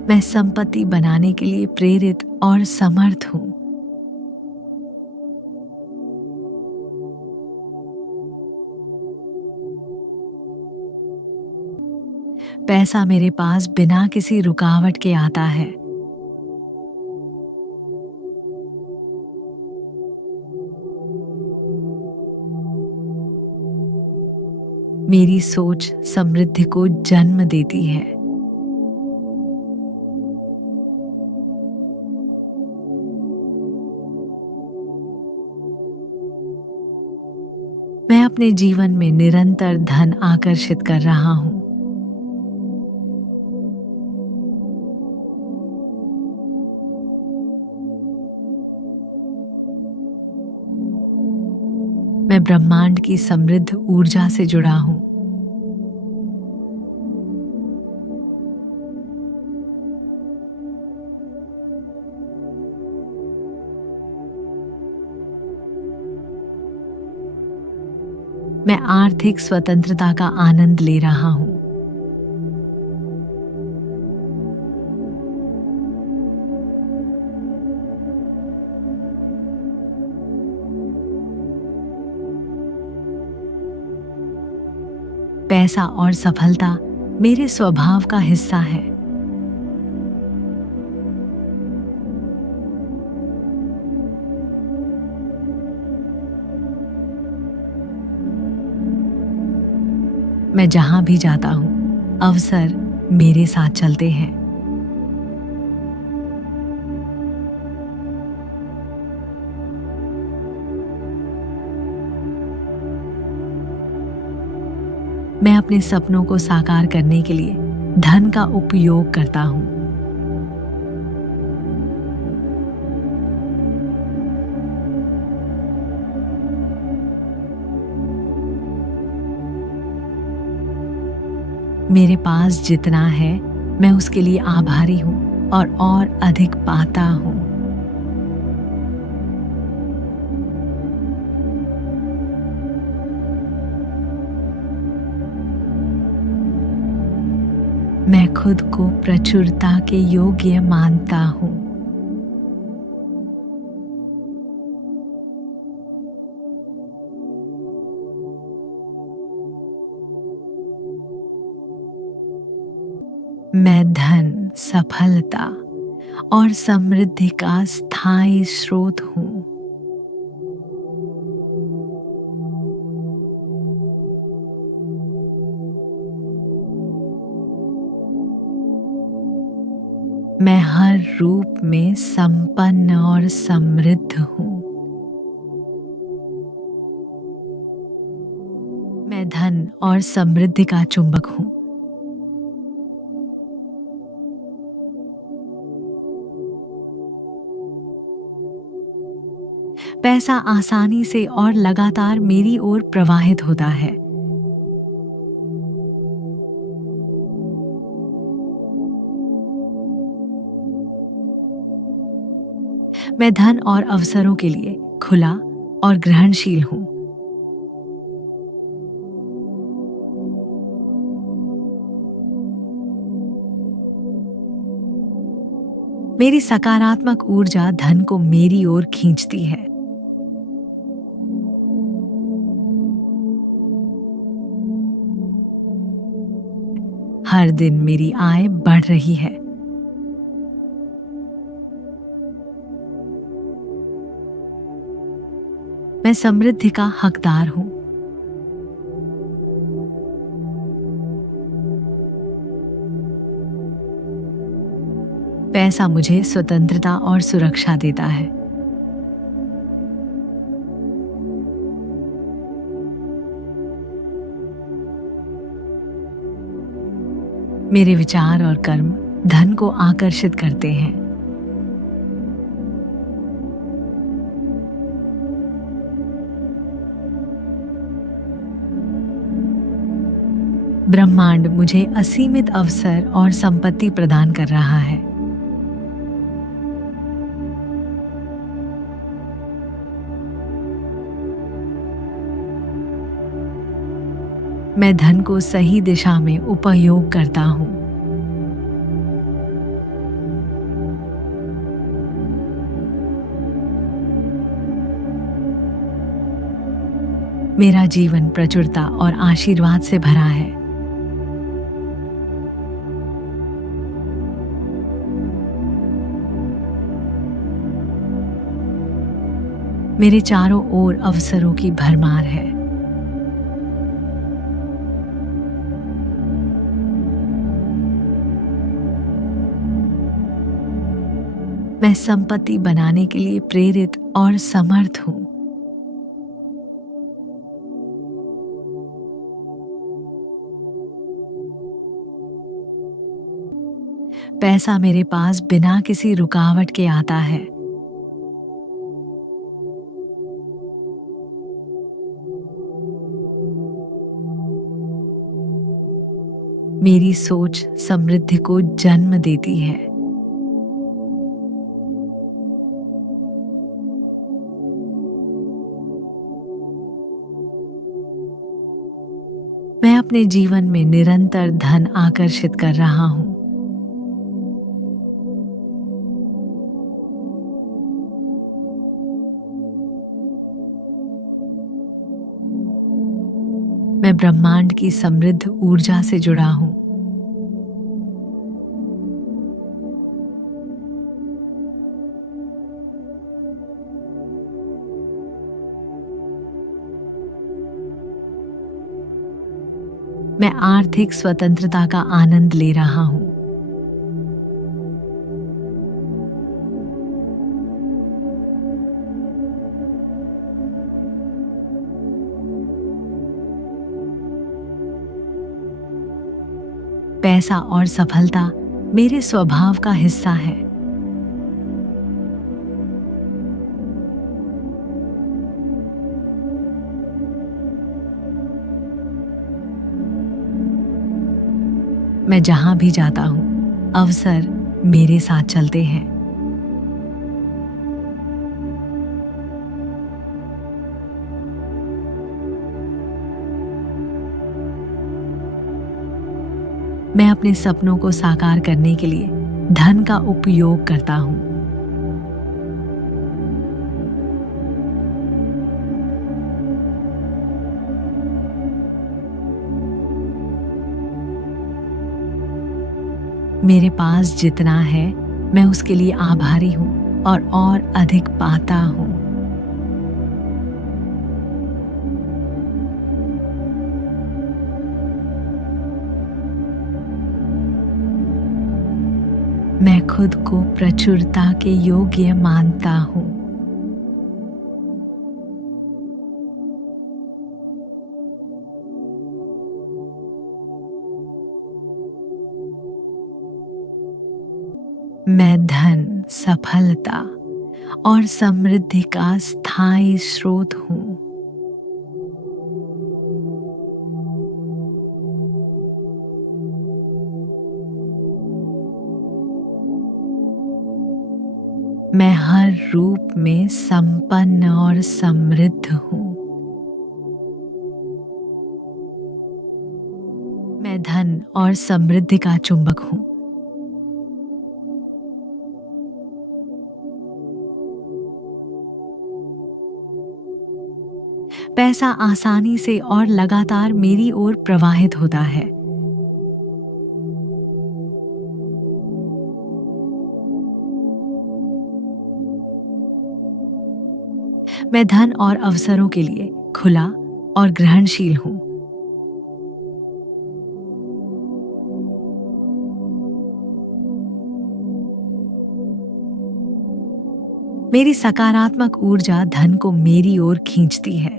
मैं संपत्ति बनाने के लिए प्रेरित और समर्थ हूँ। पैसा मेरे पास बिना किसी रुकावट के आता है। मेरी सोच समृद्धि को जन्म देती है। मैं अपने जीवन में निरंतर धन आकर्षित कर रहा हूँ। मैं ब्रह्मांड की समृद्ध ऊर्जा से जुड़ा हूँ। मैं आर्थिक स्वतंत्रता का आनंद ले रहा हूँ। पैसा और सफलता मेरे स्वभाव का हिस्सा है। मैं जहां भी जाता हूं, अवसर मेरे साथ चलते हैं। मैं अपने सपनों को साकार करने के लिए धन का उपयोग करता हूं। मेरे पास जितना है मैं उसके लिए आभारी हूं और अधिक पाता हूं। मैं खुद को प्रचुरता के योग्य मानता हूं। मैं धन, सफलता और समृद्धि का स्थायी स्रोत हूं। मैं हर रूप में संपन्न और समृद्ध हूं। मैं धन और समृद्धि का चुंबक हूं। पैसा आसानी से और लगातार मेरी ओर प्रवाहित होता है। मैं धन और अवसरों के लिए खुला और ग्रहणशील हूं। मेरी सकारात्मक ऊर्जा धन को मेरी ओर खींचती है। हर दिन मेरी आय बढ़ रही है। मैं समृद्धि का हकदार हूं। पैसा मुझे स्वतंत्रता और सुरक्षा देता है। मेरे विचार और कर्म धन को आकर्षित करते हैं। ब्रह्मांड मुझे असीमित अवसर और संपत्ति प्रदान कर रहा है। मैं धन को सही दिशा में उपयोग करता हूं। मेरा जीवन प्रचुरता और आशीर्वाद से भरा है। मेरे चारों ओर अवसरों की भरमार है। मैं संपत्ति बनाने के लिए प्रेरित और समर्थ हूं। पैसा मेरे पास बिना किसी रुकावट के आता है। मेरी सोच समृद्धि को जन्म देती है। मैं अपने जीवन में निरंतर धन आकर्षित कर रहा हूं। मैं ब्रह्मांड की समृद्ध ऊर्जा से जुड़ा हूँ। मैं आर्थिक स्वतंत्रता का आनंद ले रहा हूँ। पैसा और सफलता मेरे स्वभाव का हिस्सा है। मैं जहां भी जाता हूं, अवसर मेरे साथ चलते हैं। मैं अपने सपनों को साकार करने के लिए धन का उपयोग करता हूं। मेरे पास जितना है, मैं उसके लिए आभारी हूं और अधिक पाता हूं। मैं खुद को प्रचुरता के योग्य मानता हूँ। मैं धन, सफलता और समृद्धि का स्थायी स्रोत हूँ। मैं हर रूप में संपन्न और समृद्ध हूँ। मैं धन और समृद्धि का चुंबक हूँ। पैसा आसानी से और लगातार मेरी ओर प्रवाहित होता है। मैं धन और अवसरों के लिए खुला और ग्रहणशील हूँ। मेरी सकारात्मक ऊर्जा धन को मेरी ओर खींचती है।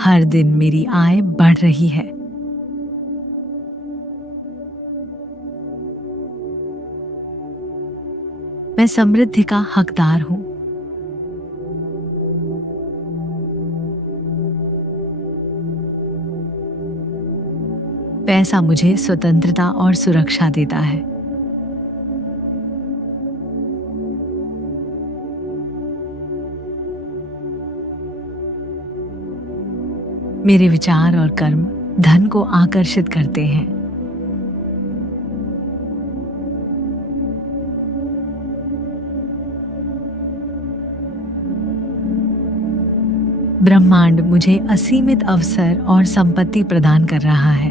हर दिन मेरी आय बढ़ रही है। मैं समृद्धि का हकदार हूं। पैसा मुझे स्वतंत्रता और सुरक्षा देता है। मेरे विचार और कर्म धन को आकर्षित करते हैं। ब्रह्मांड मुझे असीमित अवसर और संपत्ति प्रदान कर रहा है।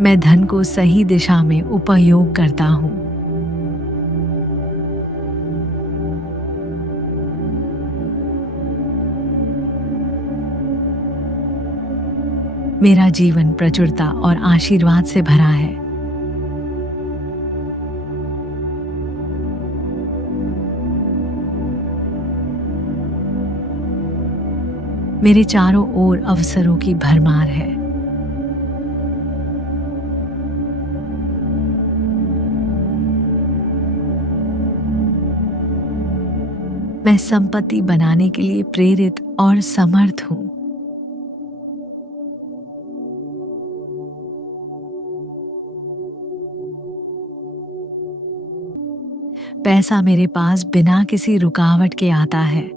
मैं धन को सही दिशा में उपयोग करता हूँ। मेरा जीवन प्रचुरता और आशीर्वाद से भरा है। मेरे चारों ओर अवसरों की भरमार है। मैं संपत्ति बनाने के लिए प्रेरित और समर्थ हूं। पैसा मेरे पास बिना किसी रुकावट के आता है।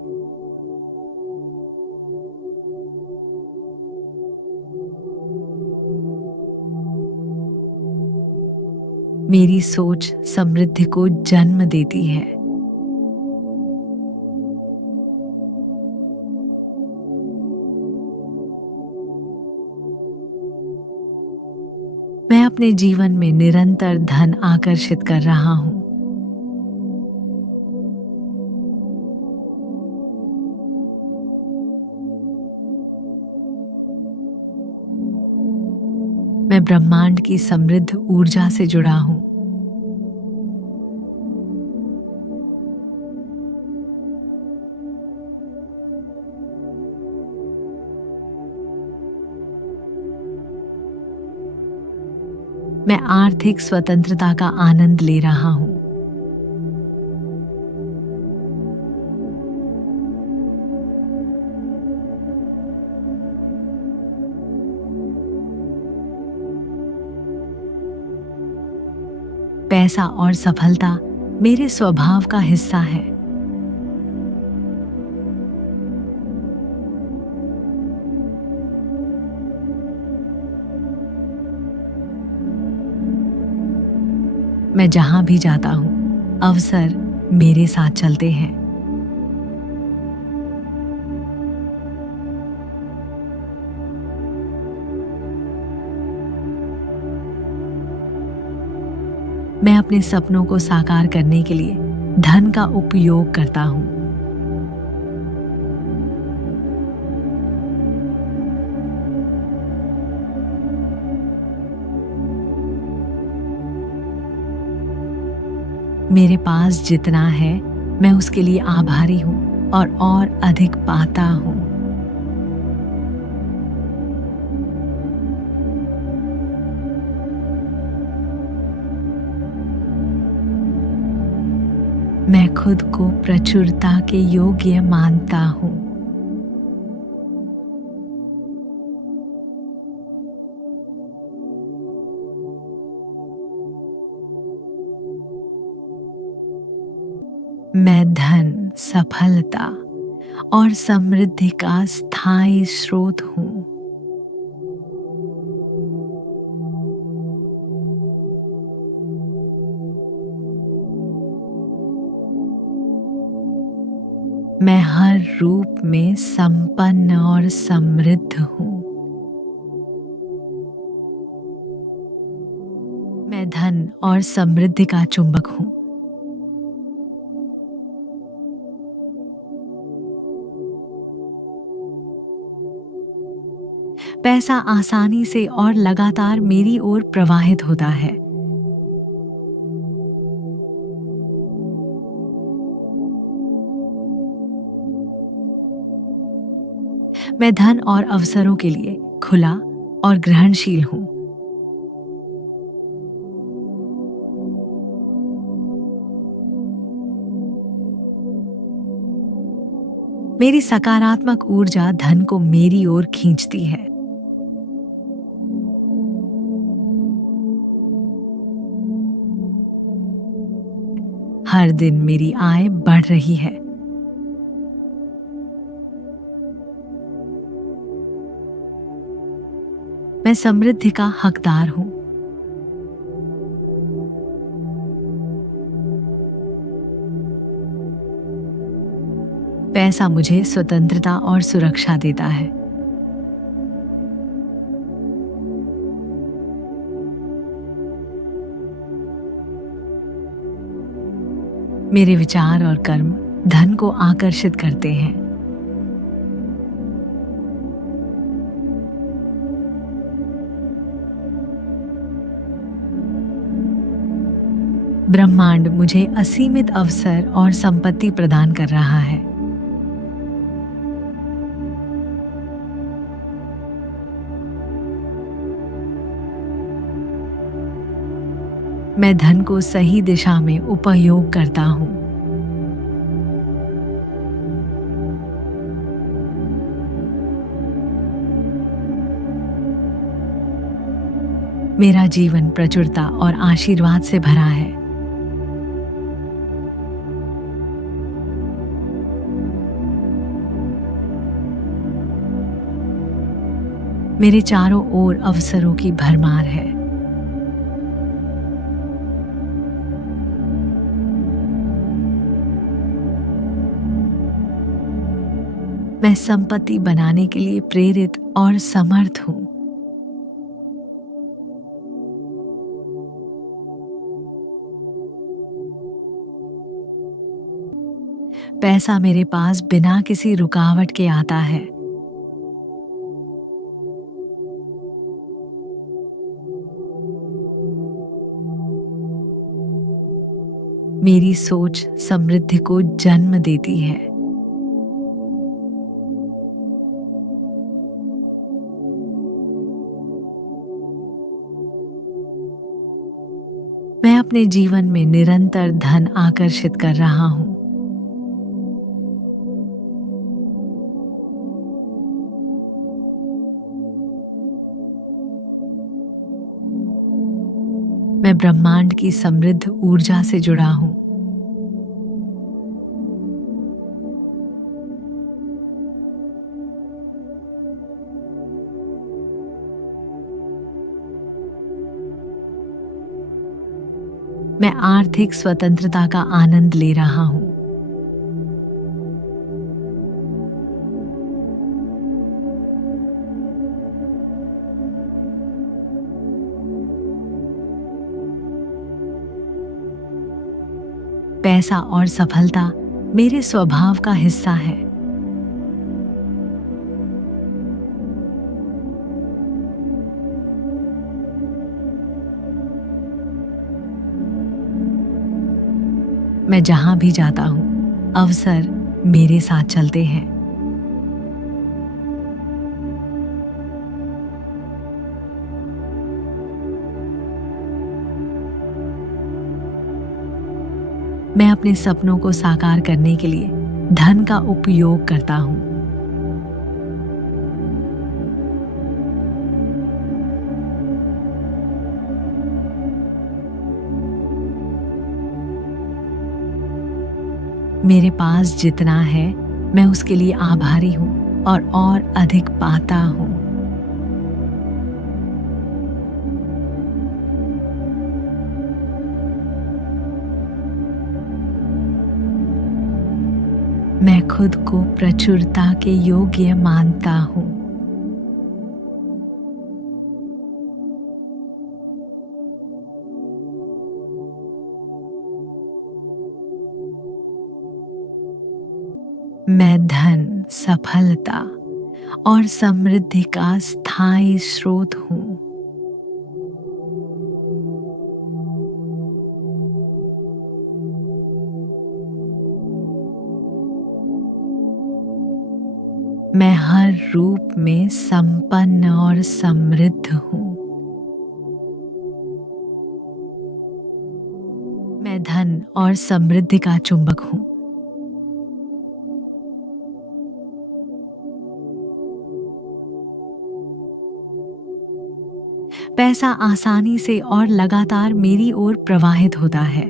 मेरी सोच समृद्धि को जन्म देती है। मैं अपने जीवन में निरंतर धन आकर्षित कर रहा हूँ। मैं ब्रह्मांड की समृद्ध ऊर्जा से जुड़ा हूँ। मैं आर्थिक स्वतंत्रता का आनंद ले रहा हूँ। पैसा और सफलता मेरे स्वभाव का हिस्सा है। मैं जहां भी जाता हूं, अवसर मेरे साथ चलते हैं। मैं अपने सपनों को साकार करने के लिए धन का उपयोग करता हूं। मेरे पास जितना है मैं उसके लिए आभारी हूं और अधिक पाता हूं। मैं खुद को प्रचुरता के योग्य मानता हूं। मैं धन, सफलता और समृद्धि का स्थायी स्रोत हूं। मैं हर रूप में संपन्न और समृद्ध हूं। मैं धन और समृद्धि का चुंबक हूं। पैसा आसानी से और लगातार मेरी ओर प्रवाहित होता है। मैं धन और अवसरों के लिए खुला और ग्रहणशील हूं। मेरी सकारात्मक ऊर्जा धन को मेरी ओर खींचती है। हर दिन मेरी आय बढ़ रही है। मैं समृद्धि का हकदार हूं। पैसा मुझे स्वतंत्रता और सुरक्षा देता है। मेरे विचार और कर्म धन को आकर्षित करते हैं। ब्रह्मांड मुझे असीमित अवसर और संपत्ति प्रदान कर रहा है। मैं धन को सही दिशा में उपयोग करता हूं। मेरा जीवन प्रचुरता और आशीर्वाद से भरा है। मेरे चारों ओर अवसरों की भरमार है। मैं संपत्ति बनाने के लिए प्रेरित और समर्थ हूँ। पैसा मेरे पास बिना किसी रुकावट के आता है। मेरी सोच समृद्धि को जन्म देती है। मैं अपने जीवन में निरंतर धन आकर्षित कर रहा हूँ। मैं ब्रह्मांड की समृद्ध ऊर्जा से जुड़ा हूँ। मैं आर्थिक स्वतंत्रता का आनंद ले रहा हूँ। पैसा और सफलता मेरे स्वभाव का हिस्सा है। मैं जहां भी जाता हूं, अवसर मेरे साथ चलते हैं। मैं अपने सपनों को साकार करने के लिए धन का उपयोग करता हूं। मेरे पास जितना है मैं उसके लिए आभारी हूं और अधिक पाता हूं। मैं खुद को प्रचुरता के योग्य मानता हूँ। मैं धन, सफलता और समृद्धि का स्थायी स्रोत हूँ। मैं हर रूप में संपन्न और समृद्ध हूँ। मैं धन और समृद्धि का चुंबक हूँ। पैसा आसानी से और लगातार मेरी ओर प्रवाहित होता है।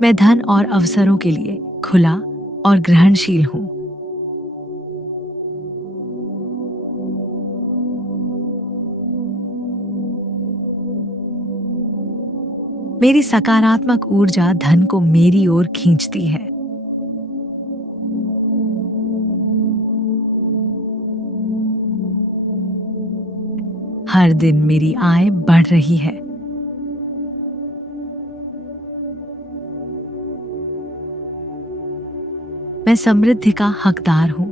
मैं धन और अवसरों के लिए खुला और ग्रहणशील हूँ। मेरी सकारात्मक ऊर्जा धन को मेरी ओर खींचती है। हर दिन मेरी आय बढ़ रही है। मैं समृद्धि का हकदार हूं।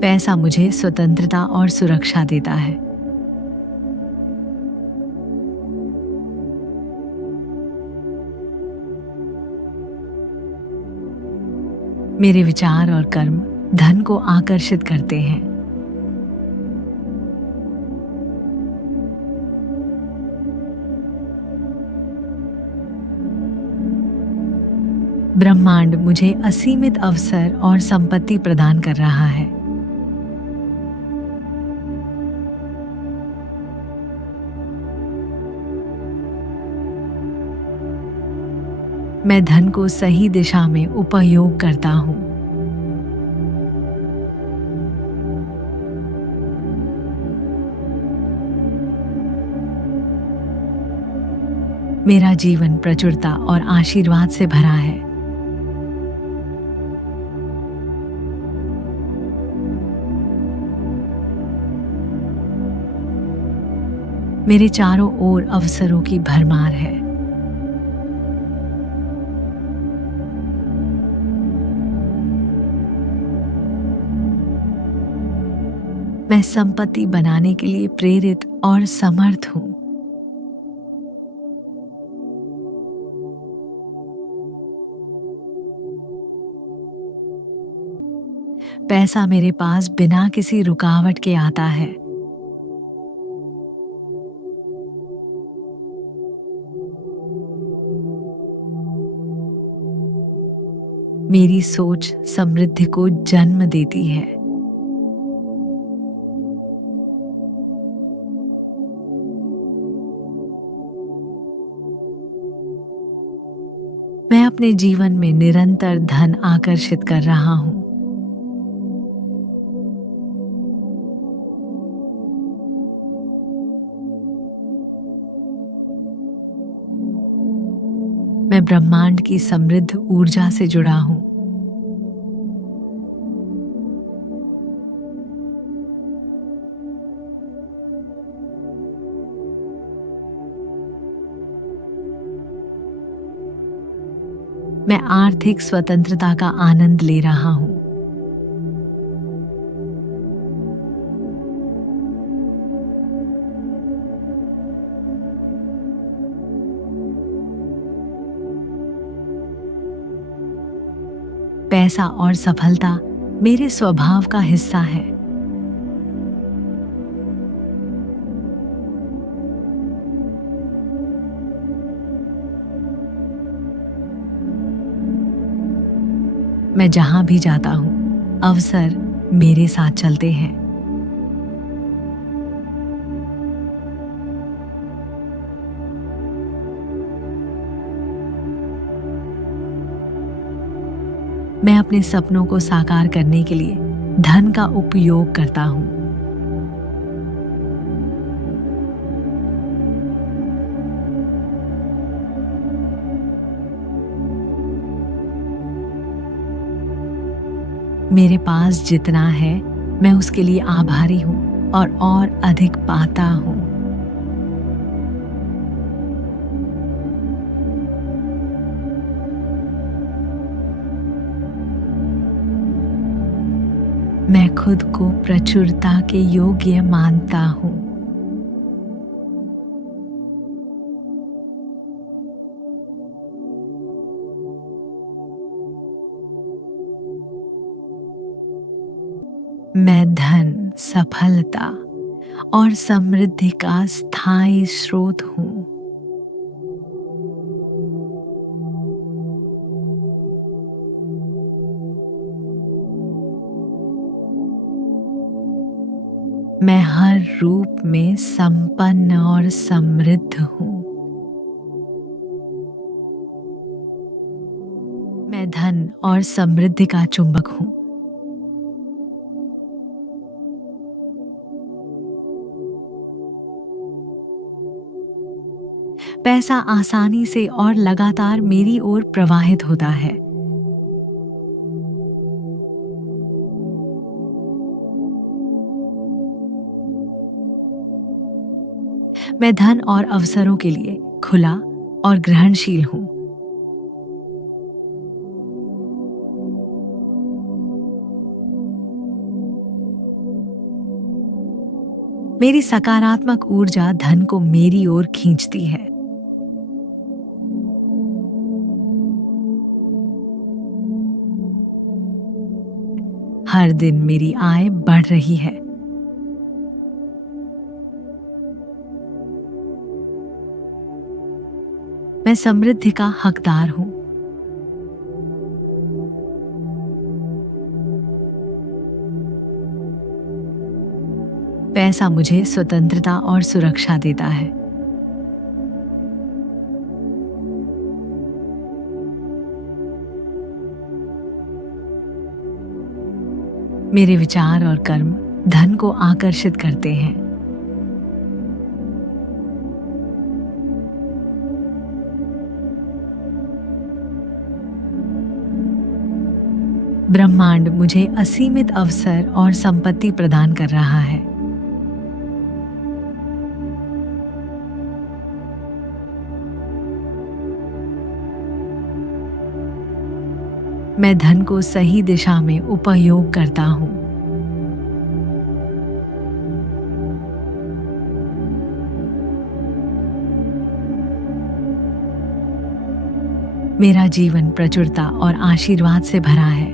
पैसा मुझे स्वतंत्रता और सुरक्षा देता है। मेरे विचार और कर्म धन को आकर्षित करते हैं। ब्रह्मांड मुझे असीमित अवसर और संपत्ति प्रदान कर रहा है। मैं धन को सही दिशा में उपयोग करता हूँ। मेरा जीवन प्रचुरता और आशीर्वाद से भरा है। मेरे चारों ओर अवसरों की भरमार है। मैं संपत्ति बनाने के लिए प्रेरित और समर्थ हूं। पैसा मेरे पास बिना किसी रुकावट के आता है। मेरी सोच समृद्धि को जन्म देती है। मैं अपने जीवन में निरंतर धन आकर्षित कर रहा हूं। मैं ब्रह्मांड की समृद्ध ऊर्जा से जुड़ा हूं। मैं आर्थिक स्वतंत्रता का आनंद ले रहा हूं। पैसा और सफलता मेरे स्वभाव का हिस्सा है। मैं जहां भी जाता हूं, अवसर मेरे साथ चलते हैं। मैं अपने सपनों को साकार करने के लिए धन का उपयोग करता हूं। मेरे पास जितना है मैं उसके लिए आभारी हूं और अधिक पाता हूं। मैं खुद को प्रचुरता के योग्य मानता हूं। मैं धन, सफलता और समृद्धि का स्थायी स्रोत हूं। मैं हर रूप में संपन्न और समृद्ध हूं। मैं धन और समृद्धि का चुंबक हूं। पैसा आसानी से और लगातार मेरी ओर प्रवाहित होता है। मैं धन और अवसरों के लिए खुला और ग्रहणशील हूं। मेरी सकारात्मक ऊर्जा धन को मेरी ओर खींचती है। हर दिन मेरी आय बढ़ रही है। मैं समृद्धि का हकदार हूं। पैसा मुझे स्वतंत्रता और सुरक्षा देता है। मेरे विचार और कर्म धन को आकर्षित करते हैं। ब्रह्मांड मुझे असीमित अवसर और संपत्ति प्रदान कर रहा है। मैं धन को सही दिशा में उपयोग करता हूँ। मेरा जीवन प्रचुरता और आशीर्वाद से भरा है।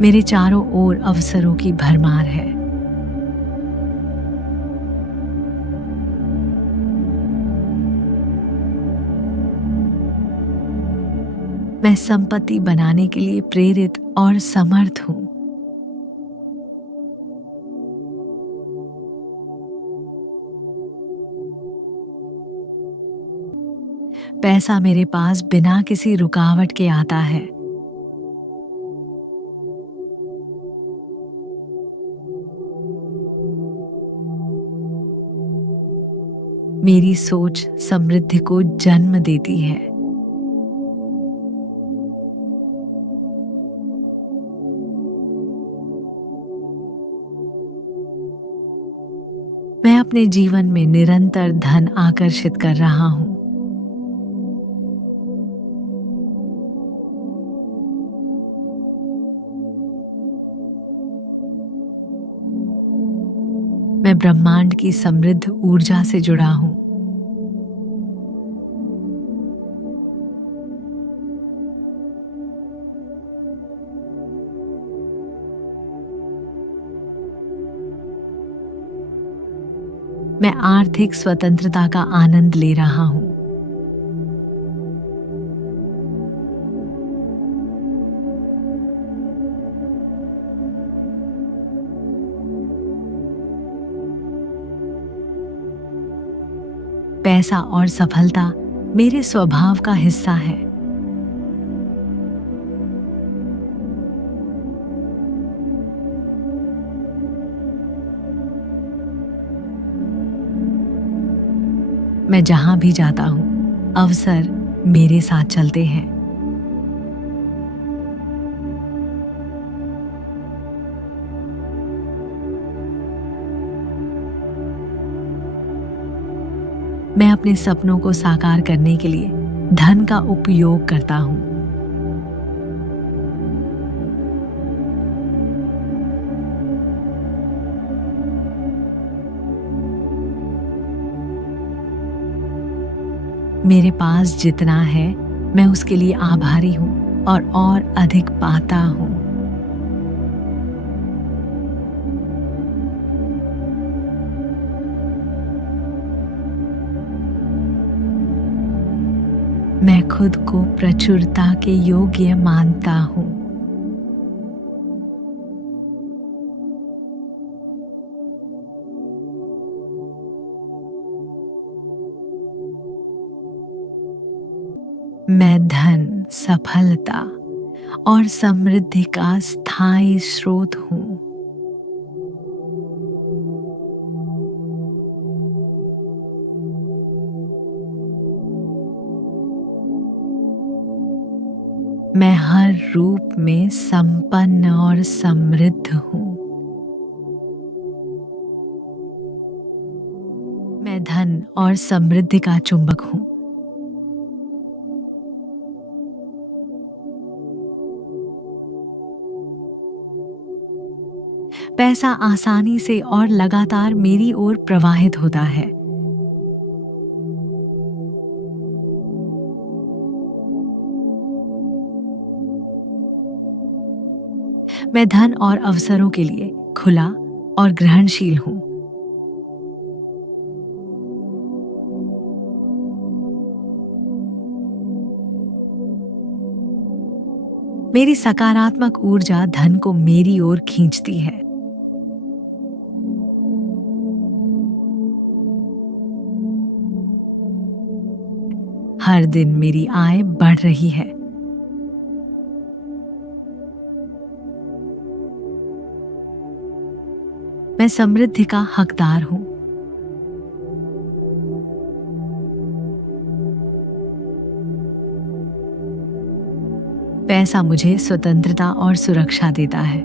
मेरे चारों ओर अवसरों की भरमार है। मैं संपत्ति बनाने के लिए प्रेरित और समर्थ हूँ। पैसा मेरे पास बिना किसी रुकावट के आता है। मेरी सोच समृद्धि को जन्म देती है। मैं अपने जीवन में निरंतर धन आकर्षित कर रहा हूँ। मैं ब्रह्मांड की समृद्ध ऊर्जा से जुड़ा हूँ। मैं आर्थिक स्वतंत्रता का आनंद ले रहा हूँ। पैसा और सफलता मेरे स्वभाव का हिस्सा है। मैं जहां भी जाता हूं, अवसर मेरे साथ चलते हैं। मैं अपने सपनों को साकार करने के लिए धन का उपयोग करता हूं। मेरे पास जितना है मैं उसके लिए आभारी हूं और अधिक पाता हूं। मैं खुद को प्रचुरता के योग्य मानता हूं। मैं धन, सफलता और समृद्धि का स्थायी स्रोत हूं। मैं हर रूप में संपन्न और समृद्ध हूं। मैं धन और समृद्धि का चुंबक हूं। पैसा आसानी से और लगातार मेरी ओर प्रवाहित होता है। मैं धन और अवसरों के लिए खुला और ग्रहणशील हूं। मेरी सकारात्मक ऊर्जा धन को मेरी ओर खींचती है। हर दिन मेरी आय बढ़ रही है। मैं समृद्धि का हकदार हूं। पैसा मुझे स्वतंत्रता और सुरक्षा देता है।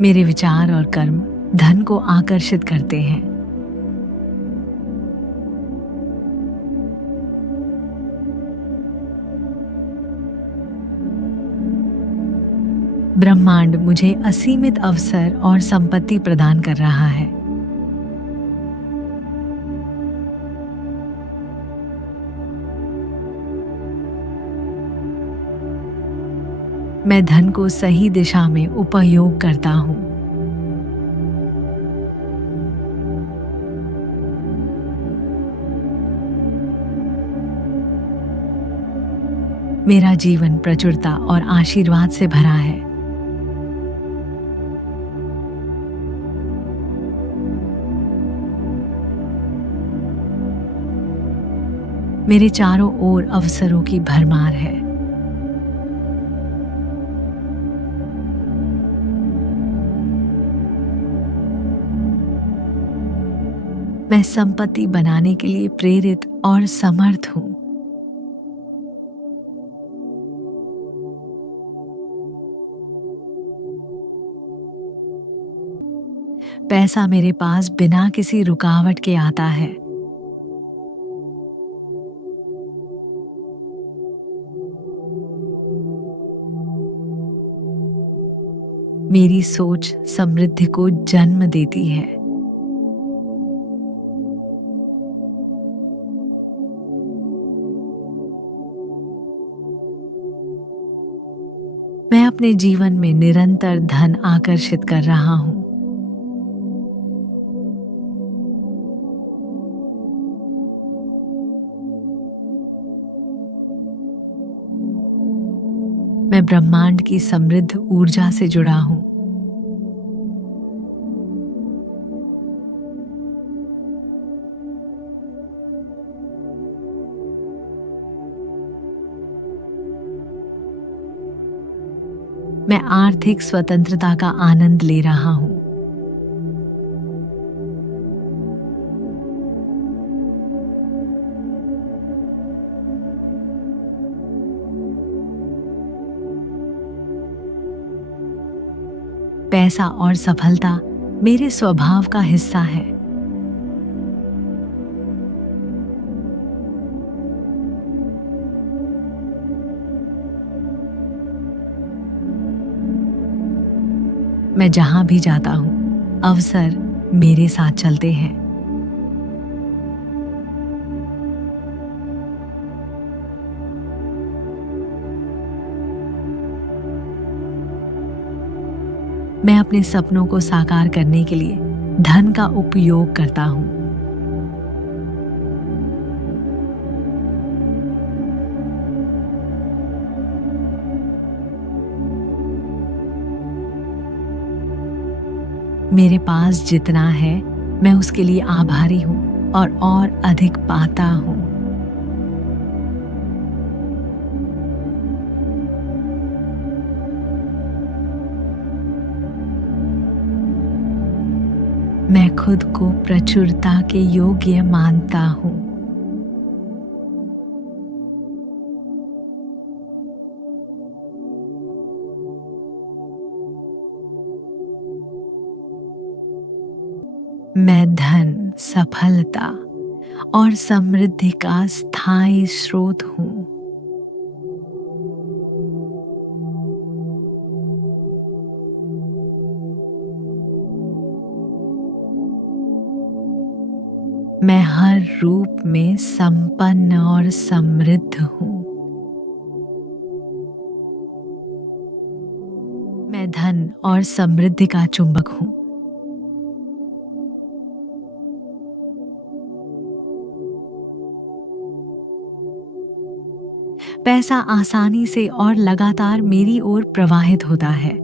मेरे विचार और कर्म धन को आकर्षित करते हैं। ब्रह्मांड मुझे असीमित अवसर और संपत्ति प्रदान कर रहा है। मैं धन को सही दिशा में उपयोग करता हूँ। मेरा जीवन प्रचुरता और आशीर्वाद से भरा है। मेरे चारों ओर अवसरों की भरमार है। मैं संपत्ति बनाने के लिए प्रेरित और समर्थ हूं। पैसा मेरे पास बिना किसी रुकावट के आता है। मेरी सोच समृद्धि को जन्म देती है। मैं अपने जीवन में निरंतर धन आकर्षित कर रहा हूं। मैं ब्रह्मांड की समृद्ध ऊर्जा से जुड़ा हूं। मैं आर्थिक स्वतंत्रता का आनंद ले रहा हूं। पैसा और सफलता मेरे स्वभाव का हिस्सा है। मैं जहां भी जाता हूं, अवसर मेरे साथ चलते हैं। मैं अपने सपनों को साकार करने के लिए धन का उपयोग करता हूं। मेरे पास जितना है मैं उसके लिए आभारी हूं और अधिक पाता हूं। मैं खुद को प्रचुरता के योग्य मानता हूं। मैं धन, सफलता और समृद्धि का स्थायी स्रोत हूं। मैं हर रूप में संपन्न और समृद्ध हूं। मैं धन और समृद्धि का चुंबक हूं। पैसा आसानी से और लगातार मेरी ओर प्रवाहित होता है।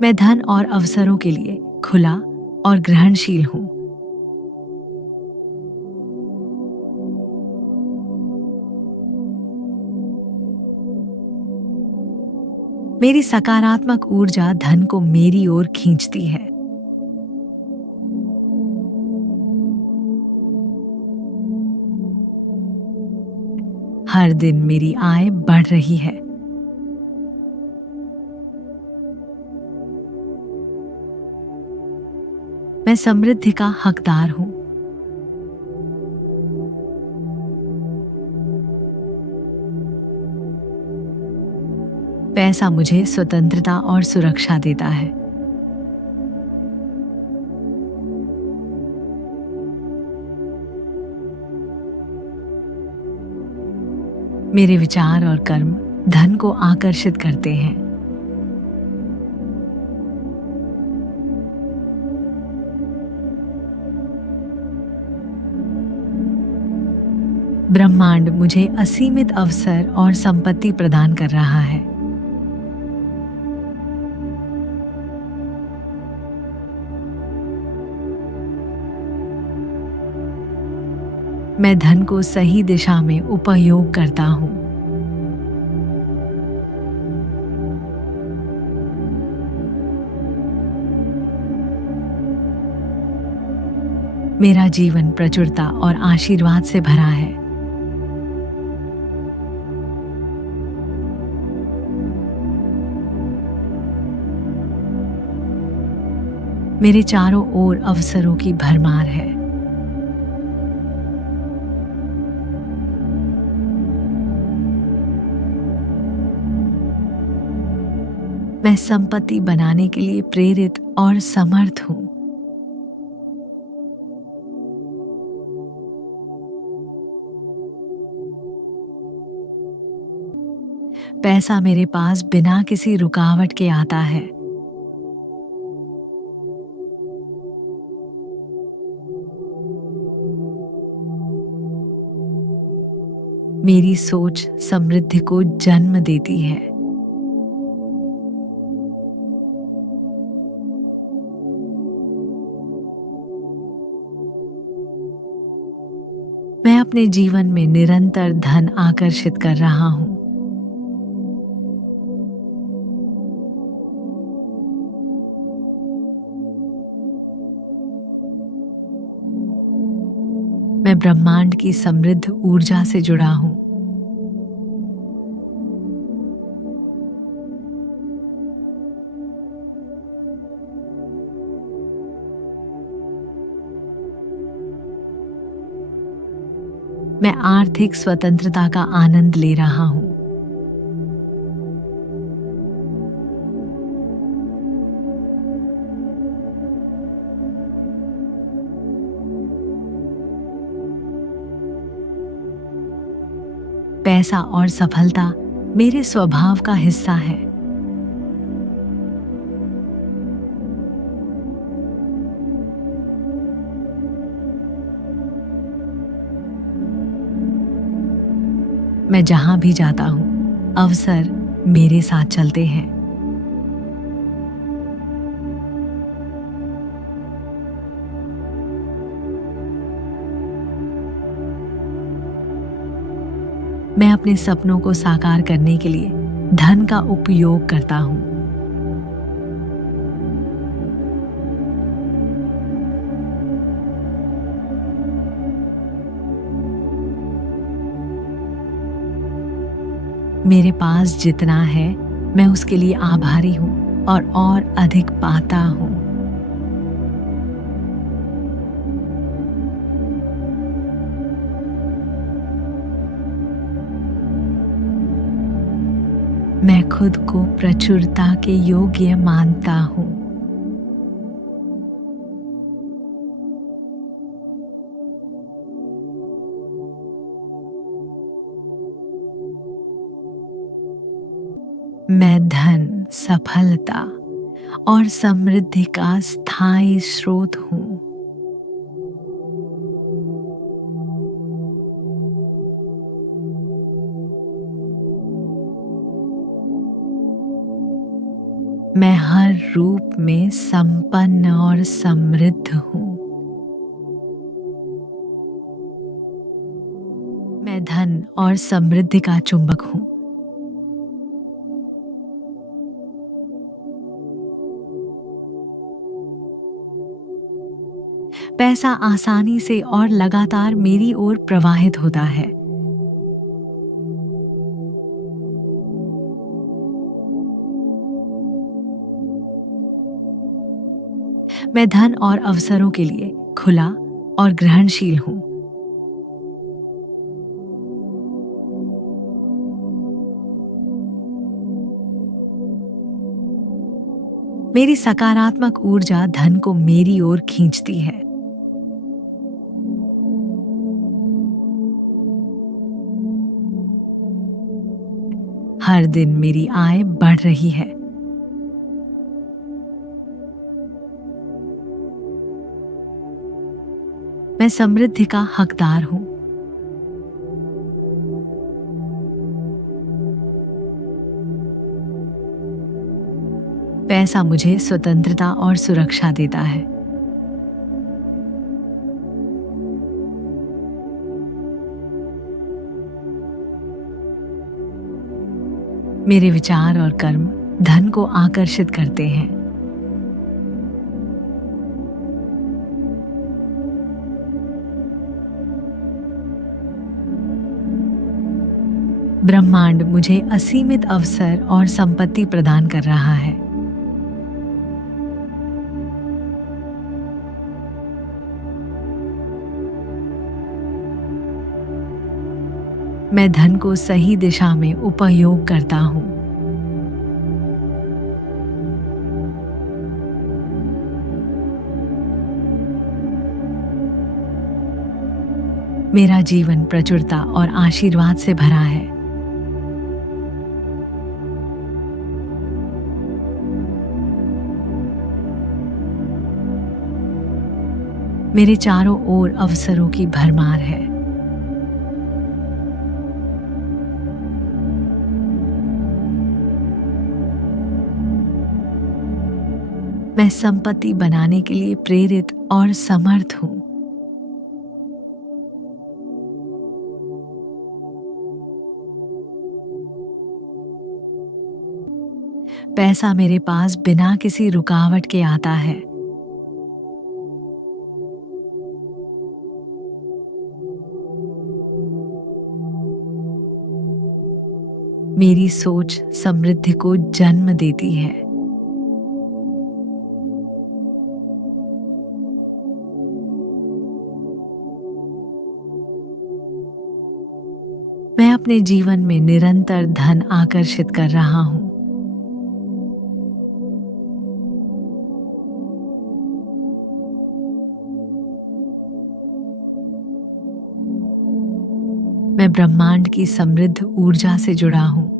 मैं धन और अवसरों के लिए खुला और ग्रहणशील हूं। मेरी सकारात्मक ऊर्जा धन को मेरी ओर खींचती है। हर दिन मेरी आय बढ़ रही है। मैं समृद्धि का हकदार हूं। पैसा मुझे स्वतंत्रता और सुरक्षा देता है। मेरे विचार और कर्म धन को आकर्षित करते हैं। ब्रह्मांड मुझे असीमित अवसर और संपत्ति प्रदान कर रहा है। मैं धन को सही दिशा में उपयोग करता हूँ। मेरा जीवन प्रचुरता और आशीर्वाद से भरा है। मेरे चारों ओर अवसरों की भरमार है। मैं संपत्ति बनाने के लिए प्रेरित और समर्थ हूं। पैसा मेरे पास बिना किसी रुकावट के आता है। मेरी सोच समृद्धि को जन्म देती है। मैं अपने जीवन में निरंतर धन आकर्षित कर रहा हूं। मैं ब्रह्मांड की समृद्ध ऊर्जा से जुड़ा हूं। मैं आर्थिक स्वतंत्रता का आनंद ले रहा हूं। पैसा और सफलता मेरे स्वभाव का हिस्सा है। मैं जहां भी जाता हूं, अवसर मेरे साथ चलते हैं। मैं अपने सपनों को साकार करने के लिए धन का उपयोग करता हूं। मेरे पास जितना है मैं उसके लिए आभारी हूं और अधिक पाता हूं। मैं खुद को प्रचुरता के योग्य मानता हूं। मैं धन, सफलता और समृद्धि का स्थायी स्रोत हूं। मैं हर रूप में संपन्न और समृद्ध हूं। मैं धन और समृद्धि का चुंबक हूं। पैसा आसानी से और लगातार मेरी ओर प्रवाहित होता है। मैं धन और अवसरों के लिए खुला और ग्रहणशील हूँ। मेरी सकारात्मक ऊर्जा धन को मेरी ओर खींचती है। हर दिन मेरी आय बढ़ रही है। मैं समृद्धि का हकदार हूँ। पैसा मुझे स्वतंत्रता और सुरक्षा देता है। मेरे विचार और कर्म धन को आकर्षित करते हैं। ब्रह्मांड मुझे असीमित अवसर और संपत्ति प्रदान कर रहा है। मैं धन को सही दिशा में उपयोग करता हूँ। मेरा जीवन प्रचुरता और आशीर्वाद से भरा है। मेरे चारों ओर अवसरों की भरमार है। मैं संपत्ति बनाने के लिए प्रेरित और समर्थ हूँ। पैसा मेरे पास बिना किसी रुकावट के आता है। मेरी सोच समृद्धि को जन्म देती है। मैं अपने जीवन में निरंतर धन आकर्षित कर रहा हूँ। मैं ब्रह्मांड की समृद्ध ऊर्जा से जुड़ा हूँ।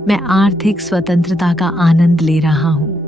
मैं आर्थिक स्वतंत्रता का आनंद ले रहा हूँ।